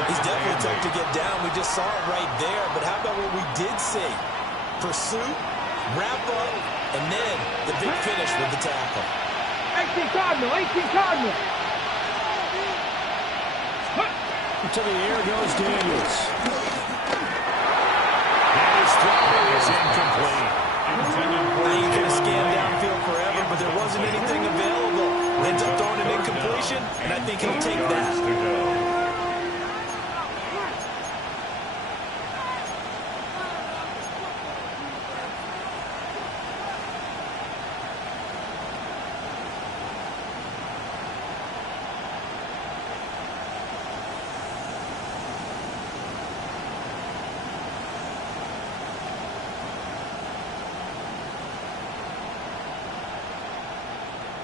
He's definitely tough to get down. We just saw it right there. But how about what we did see? Pursuit, wrap up, and then the big finish with the tackle. 18 Cardinal, 18 Cardinal. To the air goes Daniels. And his throw is incomplete. Now you could have scanned downfield forever, but there wasn't anything available. Ends up throwing an incompletion, and I think he'll take that.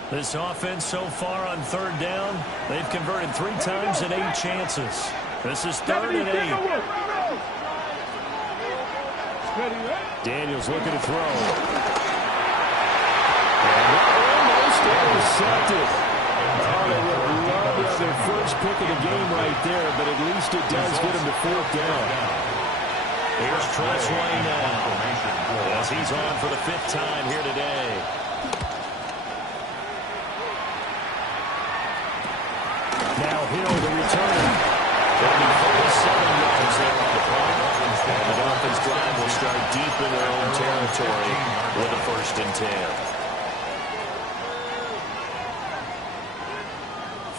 This offense so far on 3rd down, they've converted 3 times and 8 chances. This is 3rd and 8. Daniels looking to throw. And almost intercepted. Oh, they would love to have their first pick of the game right there, but at least it does get them to 4th down. Here's Tressway now, as he's on for the 5th time here today. Now Hill, the returner. 37 yards there on the play. And the Dolphins drive will start deep in their own territory with a 1st and 10.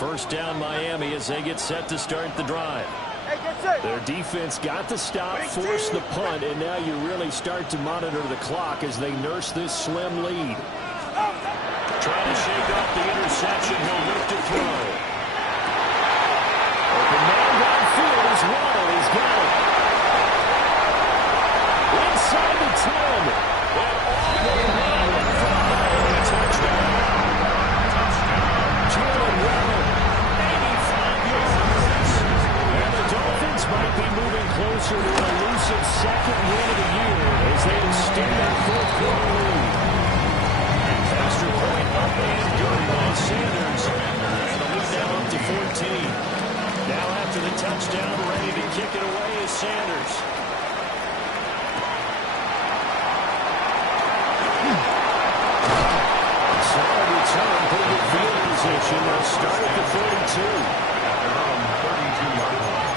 1st down Miami as they get set to start the drive. Hey, get Their defense got the stop, forced the punt, and now you really start to monitor the clock as they nurse this slim lead. Trying to shake off the interception. He'll look to throw. Open man downfield is Waddle. He's got it. Inside the 10. And all the way for a touchdown. Jalen Waddle, 85 yards. And the Dolphins might be moving closer to an elusive second win of the year as they extend that fourth-quarter lead. Extra point up and good by Sanders. And the lead now up to 14. Now after the touchdown, ready to kick it away is Sanders. Solid return, pretty good field position. They'll start at the 42. At their own 32-yard line.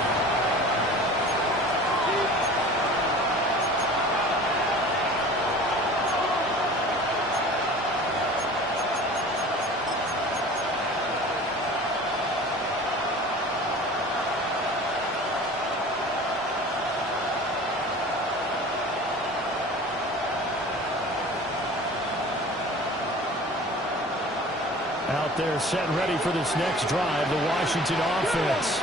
Out there set ready for this next drive, the Washington offense.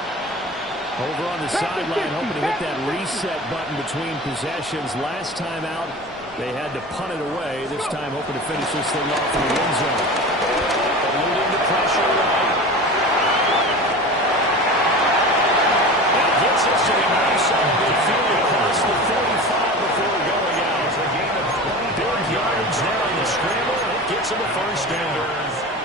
Over on the sideline, hoping to hit that reset button between possessions. Last time out, they had to punt it away. This time, hoping to finish this thing off in the end zone. Eluding the pressure right. And gets us to the outside midfield across the 45 before going out. Big yards there on the scramble. It gets him a first down.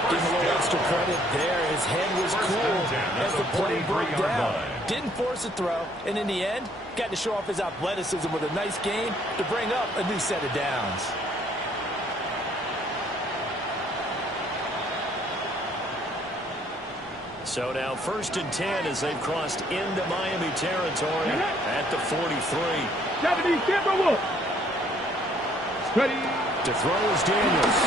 Give him a little extra credit there. His head was cool as the play broke down. Didn't force a throw, and in the end, got to show off his athleticism with a nice gain to bring up a new set of downs. So now 1st and 10 as they've crossed into Miami territory at the 43. 70, Timberwolves. Ready. To throw is Daniels.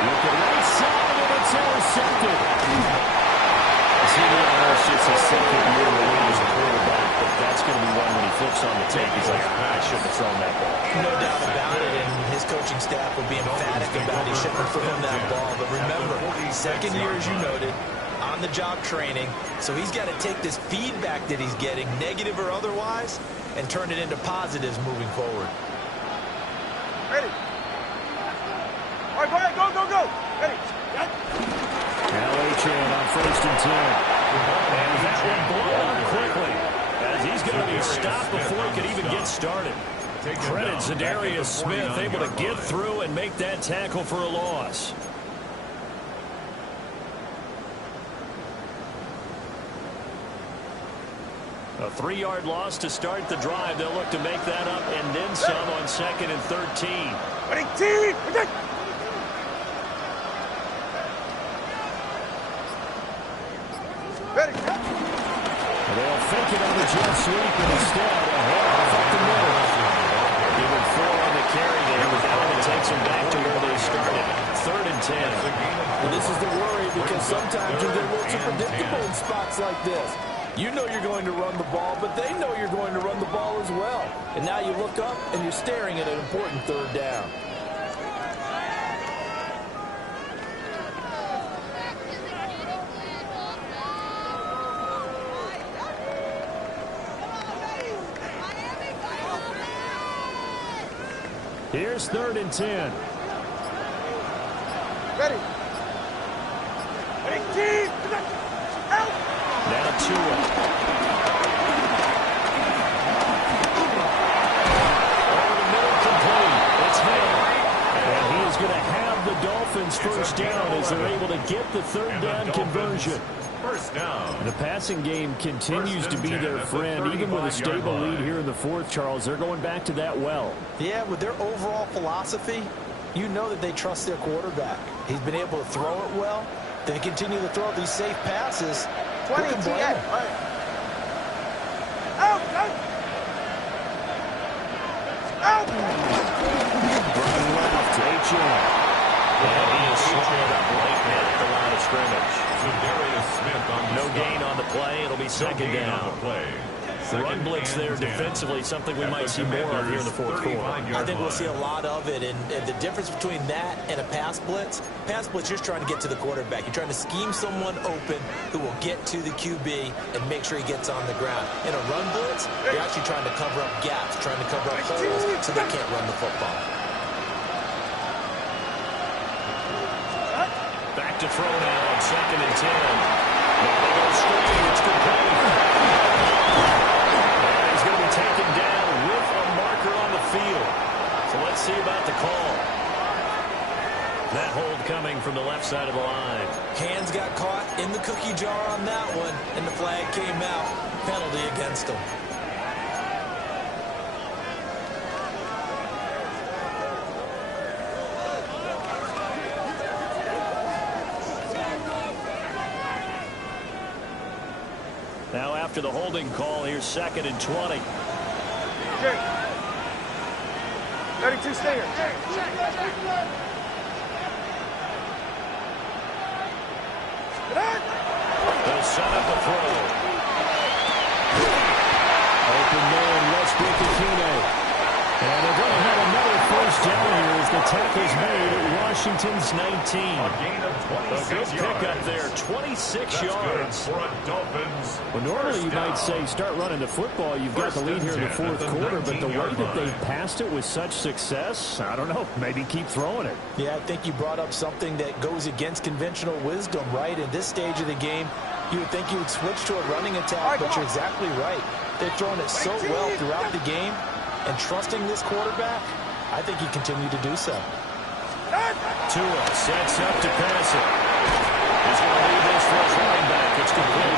Looking right side, and it's intercepted. It's just his second year in the league as a quarterback, but that's going to be one when he flips on the tape. He's like, I shouldn't have thrown that ball. No doubt about it, and his coaching staff will be emphatic about he shouldn't have thrown that ball. But remember, second year, as you noted, on-the-job training, so he's got to take this feedback that he's getting, negative or otherwise, and turn it into positives moving forward. Ready. All right, go ahead, go. Ready. Now Achan on 1st and 10. And that one blown up quickly as he's going to be stopped before he could even get started. Credit Zadarius Smith able to get through and make that tackle for a loss. A 3-yard loss to start the drive. They'll look to make that up and then some on 2nd and 13. Ready, team. Ready. They'll fake it on the jet sweep and instead a handoff up the middle. Even 4 on the carry there, but that only takes them back to where they started. 3rd and 10. Well, this is the worry because sometimes you get a little too predictable in spots like this. You know you're going to run the ball, but they know you're going to run the ball as well. And now you look up and you're staring at an important 3rd down. Here's 3rd and 10. Ready. Ready, team. Out. Now Tua. Over the middle, complete. It's Hill. And he is going to have the Dolphins first down as they're able to get the 3rd down conversion. First down. The passing game continues to be their friend. Even with a stable lead here in the 4th, Charles, they're going back to that well. Yeah, with their overall philosophy, you know that they trust their quarterback. He's been able to throw it well. They continue to throw these safe passes. 20 Who can blame them? Out. Running left, Achan. And he is swallowed up right at the line of scrimmage. Zadarius Smith on the No stop. gain on the play. It'll be second down. Run blitz there defensively, something we might see more of here in the fourth quarter. I think we'll see a lot of it, and the difference between that and a pass blitz, you're just trying to get to the quarterback. You're trying to scheme someone open who will get to the QB and make sure he gets on the ground. In a run blitz, you're actually trying to cover up gaps, trying to cover up holes so they can't run the football. Back to throw now on 2nd and 10. Now they go straight. It's complete. He's going to be taken down with a marker on the field. So let's see about the call. That hold coming from the left side of the line. Hands got caught in the cookie jar on that one, and the flag came out. Penalty against him. Now after the holding call, here's 2nd and 20. Jerry. 32 Stinger. They'll set up a throw. Open man, Westbrook Akine. And they're going to have another first down here as the tackle's made at Washington's 19. A gain of A 26 good yards. pickup there, 26 That's yards. good for a Dolphins. Well, normally you First might down. say start running the football. You've got the lead here in the First and 10 fourth at the quarter, but the way 19-yard that they line. passed it with such success, I don't know, maybe keep throwing it. Yeah, I think you brought up something that goes against conventional wisdom, right? In this stage of the game, you would think you would switch to a running attack, but you're exactly right. They've thrown it so well throughout the game, and trusting this quarterback, I think he continued to do so. Tua sets up to pass it. He's going to leave this for his running back. It's complete.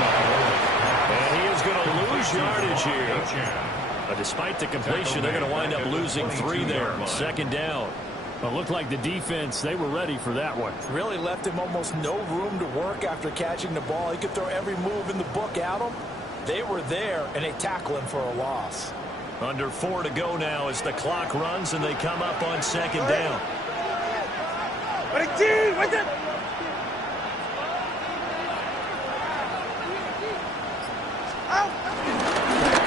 And he is going to lose yardage here. Despite the completion, they're going to wind up losing 3 there. 2nd down. Well, it looked like the defense, they were ready for that one. Really left him almost no room to work after catching the ball. He could throw every move in the book at him. They were there, and they tackle him for a loss. Under 4 to go now as the clock runs and they come up on 2nd down. Back to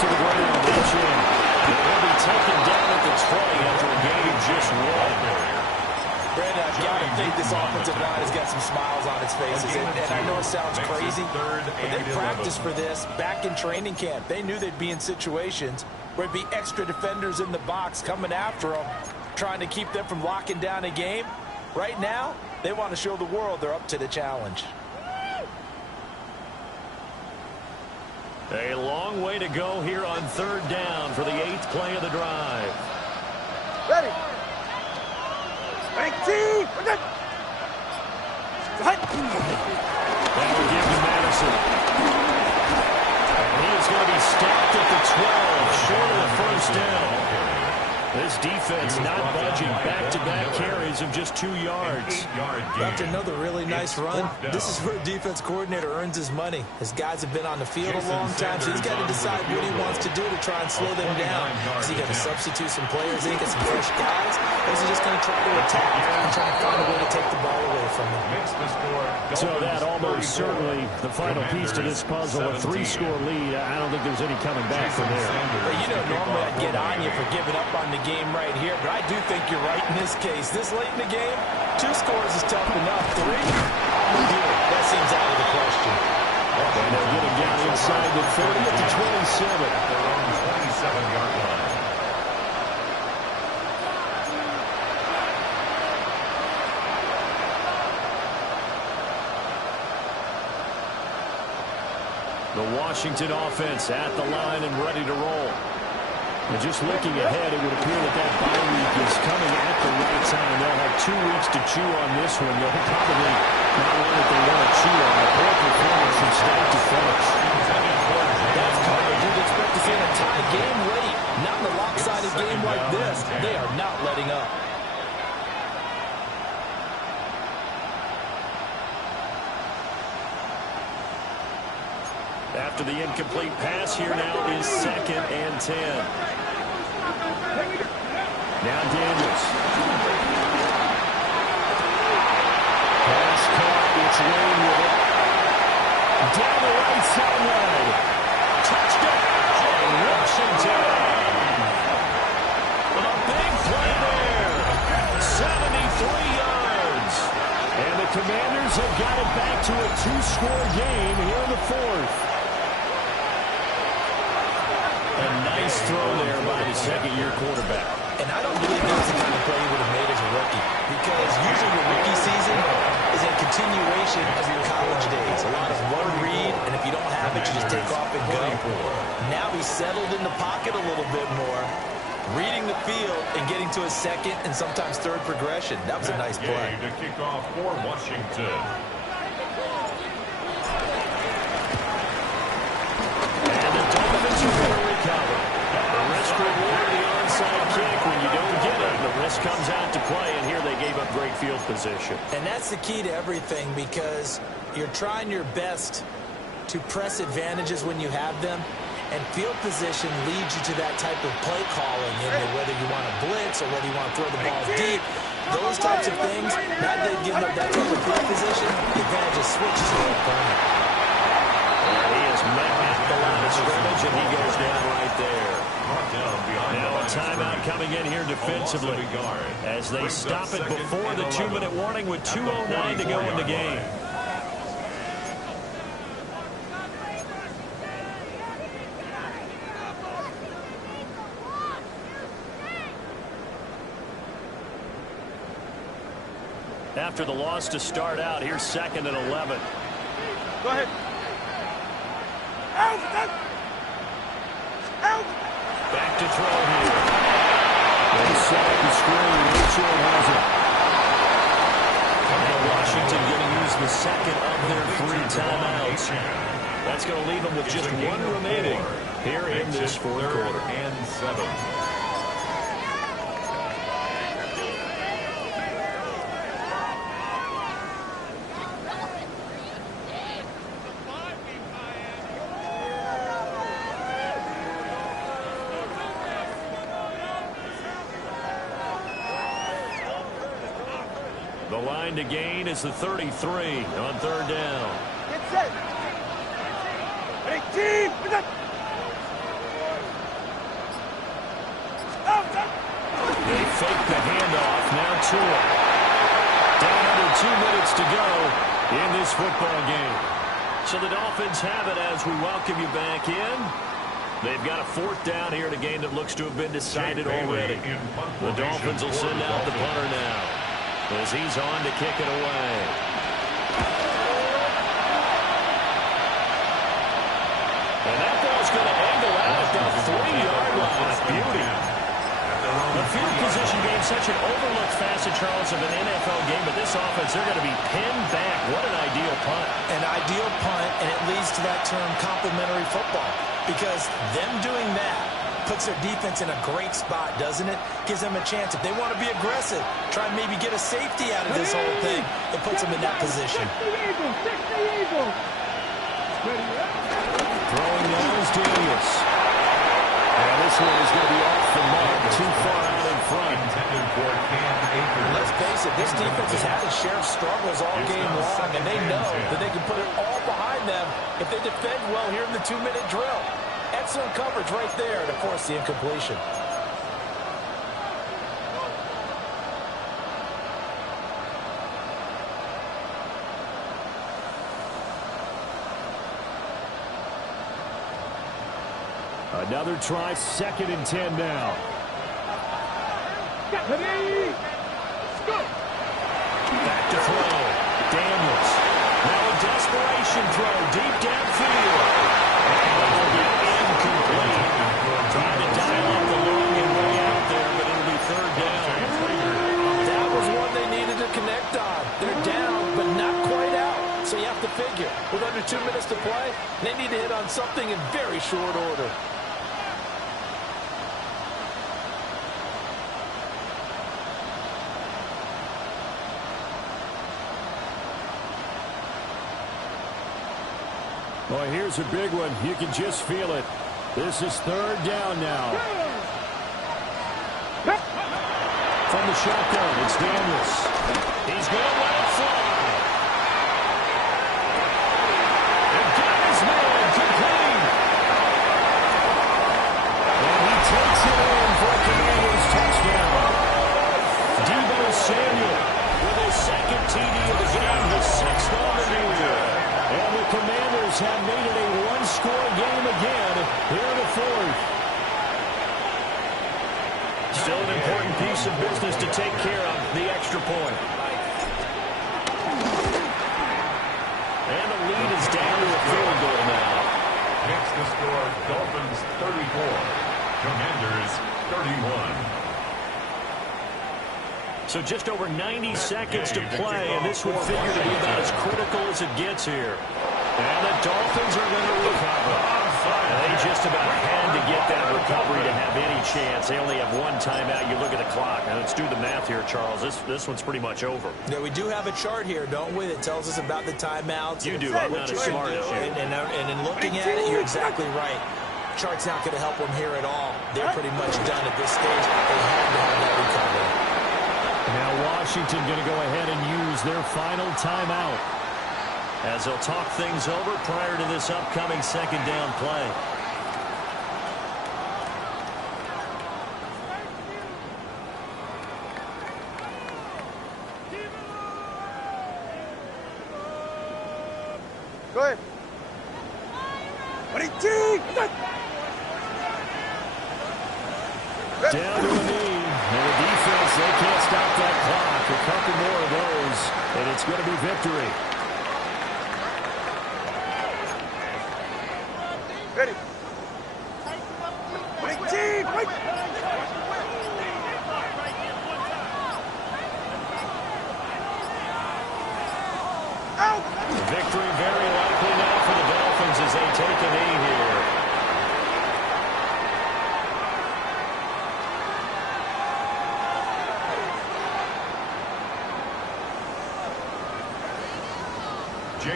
the ground, reach in. They'll be taken down at the 20 after a game just one. Brandon, I've got to think this offensive line has got some smiles on its faces. And I know it sounds crazy, but they practiced for this back in training camp. They knew they'd be in situations where it'd be extra defenders in the box coming after them, trying to keep them from locking down a game. Right now, they want to show the world they're up to the challenge. A long way to go here on 3rd down for the 8th play of the drive. Ready. That will give to Madison. And he is going to be stopped at the 12, short of the first down. This defense not budging. Back-to-back carries of just 2 yards. 8-yard After gain. another really nice run, this is where a defense coordinator earns his money. His guys have been on the field a long time, so he's got to decide what he wants to do to try and slow them down. Is he going to substitute some players, get some fresh guys, or is he just going to try to attack and try to find a way to take the ball away from them? Makes the score. So that almost 34. certainly the final piece to this puzzle, a 3-score lead. I don't think there's any coming back from there. Well, you know, normally I'd get on you for giving up on the game right here, but I do think you're right in this case. This late in the game, 2 scores is tough enough. 3, I'm with you. That seems out of the question. And they're getting down inside the 30 at the 27. Their own 27-yard line. The Washington offense at the line and ready to roll. And just looking ahead, it would appear that bye week is coming at the right time. They'll have 2 weeks to chew on this one. They'll probably not one that they want to chew on. A poor performance from start to finish. That's coverage you'd expect to see in a tie game late. Not in a lopsided game like this. They are not letting up. After the incomplete pass, here now is 2nd and 10. Now Daniels. Pass caught. It's Lane with it. got it back to a two-score game here in the fourth. A nice throw there by the second-year quarterback. And I don't believe that was the kind of play he would have made as a rookie, because usually your rookie season is a continuation of your college days. A lot of one read, and if you don't have it, you just take off and go. Now he's settled in the pocket a little bit more, reading the field and getting to his second and sometimes third progression. That was a nice play. To kick off for Washington. And the Dolphins are going to recover. The risk reward of the onside kick. When you don't get it, the risk comes out to play, and here they gave up great field position. And that's the key to everything, because you're trying your best to press advantages when you have them, and field position leads you to that type of play calling, whether you want to blitz or whether you want to throw the ball deep. Those types of things, now they've given up that type of field position, the advantage is switches to their opponent. He is met at the line of scrimmage, and he goes down right there. Now a timeout coming in here defensively as they stop it before the 2-minute warning with 2:09 to go in the game. After the loss to start out, here's 2nd and 11. Go ahead. Out! Out! Back to throw here. They set up the screen. Mitchell has it. And Washington going to use the second of their 3 timeouts. That's going to leave them with just 1 remaining here in this fourth quarter. And 7. The line to gain is the 33 on 3rd down. Get set. Ready, team. They fake the handoff. Now Tua. Down under 2 minutes to go in this football game. So the Dolphins have it as we welcome you back in. They've got a 4th down here in a game that looks to have been decided already. The Dolphins will send out the punter now, as he's on to kick it away. And that ball's going to angle out at the 3-yard line. A beauty. The field position game, such an overlooked facet, Charles, of an NFL game, but this offense, they're going to be pinned back. What an ideal punt. An ideal punt, and it leads to that term complementary football, because them doing that puts their defense in a great spot, doesn't it? Gives them a chance. If they want to be aggressive, try and maybe get a safety out of this whole thing, it puts them in that position. Throwing now is Daniels. And this one is going to be off the mark, too far out in front. Let's face it, this defense has had its share of struggles all game long, and they know that they can put it all behind them if they defend well here in the 2-minute drill. Excellent coverage right there to force the incompletion. Another try, 2nd and 10 now. Back to throw. Daniels. Now a desperation throw deep downfield. And it'll be incomplete. Trying to dial up the long and way out there, but it'll be 3rd down. That was one they needed to connect on. They're down, but not quite out. So you have to figure, with under 2 minutes to play, they need to hit on something in very short order. Well, here's a big one. You can just feel it. This is 3rd down now. From the shotgun, it's Daniels. He's going to let it fly. And got his man complete. And he takes it in for a Commanders touchdown. Deebo Samuel with his 2nd TD of the game, his 6th on the Dolphins have made it a one-score game again here in the fourth. Still an important piece of business to take care of, the extra point. And the lead is down to a field goal now. Makes the score Dolphins 34, Commanders 31. So just over 90 seconds to play, and this would figure to be about as critical as it gets here. And the Dolphins are going to recover. And they just about had to get that recovery to have any chance. They only have one timeout. You look at the clock. Now let's do the math here, Charles. This one's pretty much over. Yeah, we do have a chart here, don't we, that tells us about the timeouts. You do. I'm not as smart as you. And in looking at it, you're exactly right. Chart's not going to help them here at all. They're pretty much done at this stage. They had to have that recovery. Now Washington going to go ahead and use their final timeout as they'll talk things over prior to this upcoming second down play. Go ahead. Down to a knee. And the defense, they can't stop that clock. A couple more of those, and it's going to be victory. Ready. Victory very likely now for the Dolphins as they take a knee here.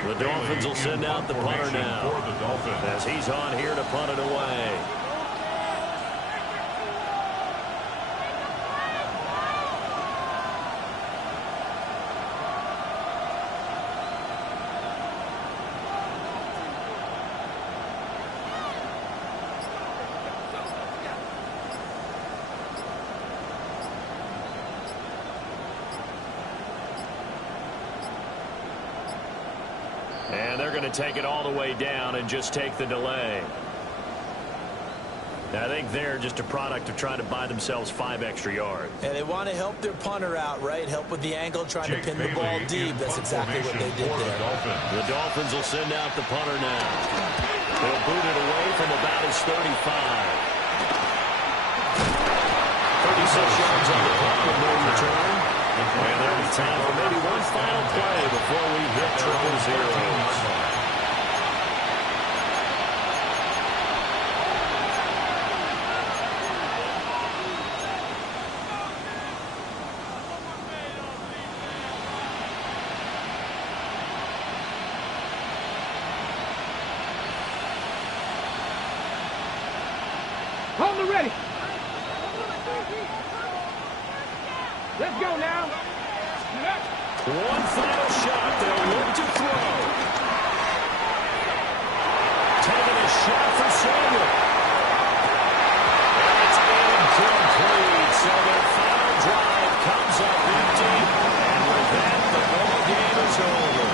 The Dolphins will send out the punter now as he's on here to punt it away. And they're going to take it all the way down and just take the delay. I think they're just a product of trying to buy themselves 5 extra yards. And they want to help their punter out, right? Help with the angle, trying to pin the ball deep. That's exactly what they did there. The Dolphins will send out the punter now. They'll boot it away from about his 35. 36 yards on the clock with no return. And there'll be time for maybe one final play before we hit triple zeros. Hold it ready. Let's go now. One final shot. They'll look to throw. Taking a shot for Samuel. And it's incomplete. So their final drive comes up empty. And with that, the ball game is over.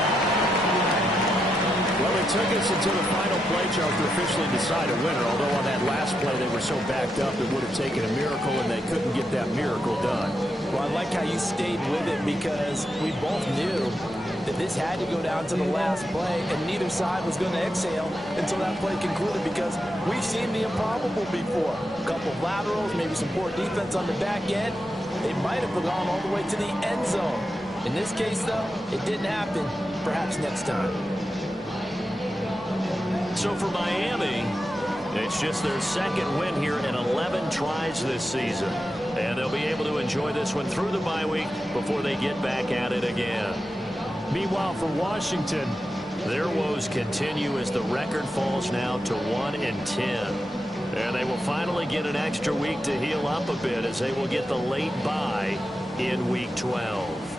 Well, it took us until the final play, Charles, to officially decide a winner. Although on that last play they were so backed up it would have taken a miracle, and they couldn't get that miracle done. Well, I like how you stayed with it because we both knew that this had to go down to the last play, and neither side was going to exhale until that play concluded because we've seen the improbable before. A couple of laterals, maybe some poor defense on the back end. They might have gone all the way to the end zone. In this case, though, it didn't happen. Perhaps next time. So for Miami, it's just their second win here in 11 tries this season. And they'll be able to enjoy this one through the bye week before they get back at it again. Meanwhile, for Washington, their woes continue as the record falls now to 1-10. And they will finally get an extra week to heal up a bit as they will get the late bye in Week 12.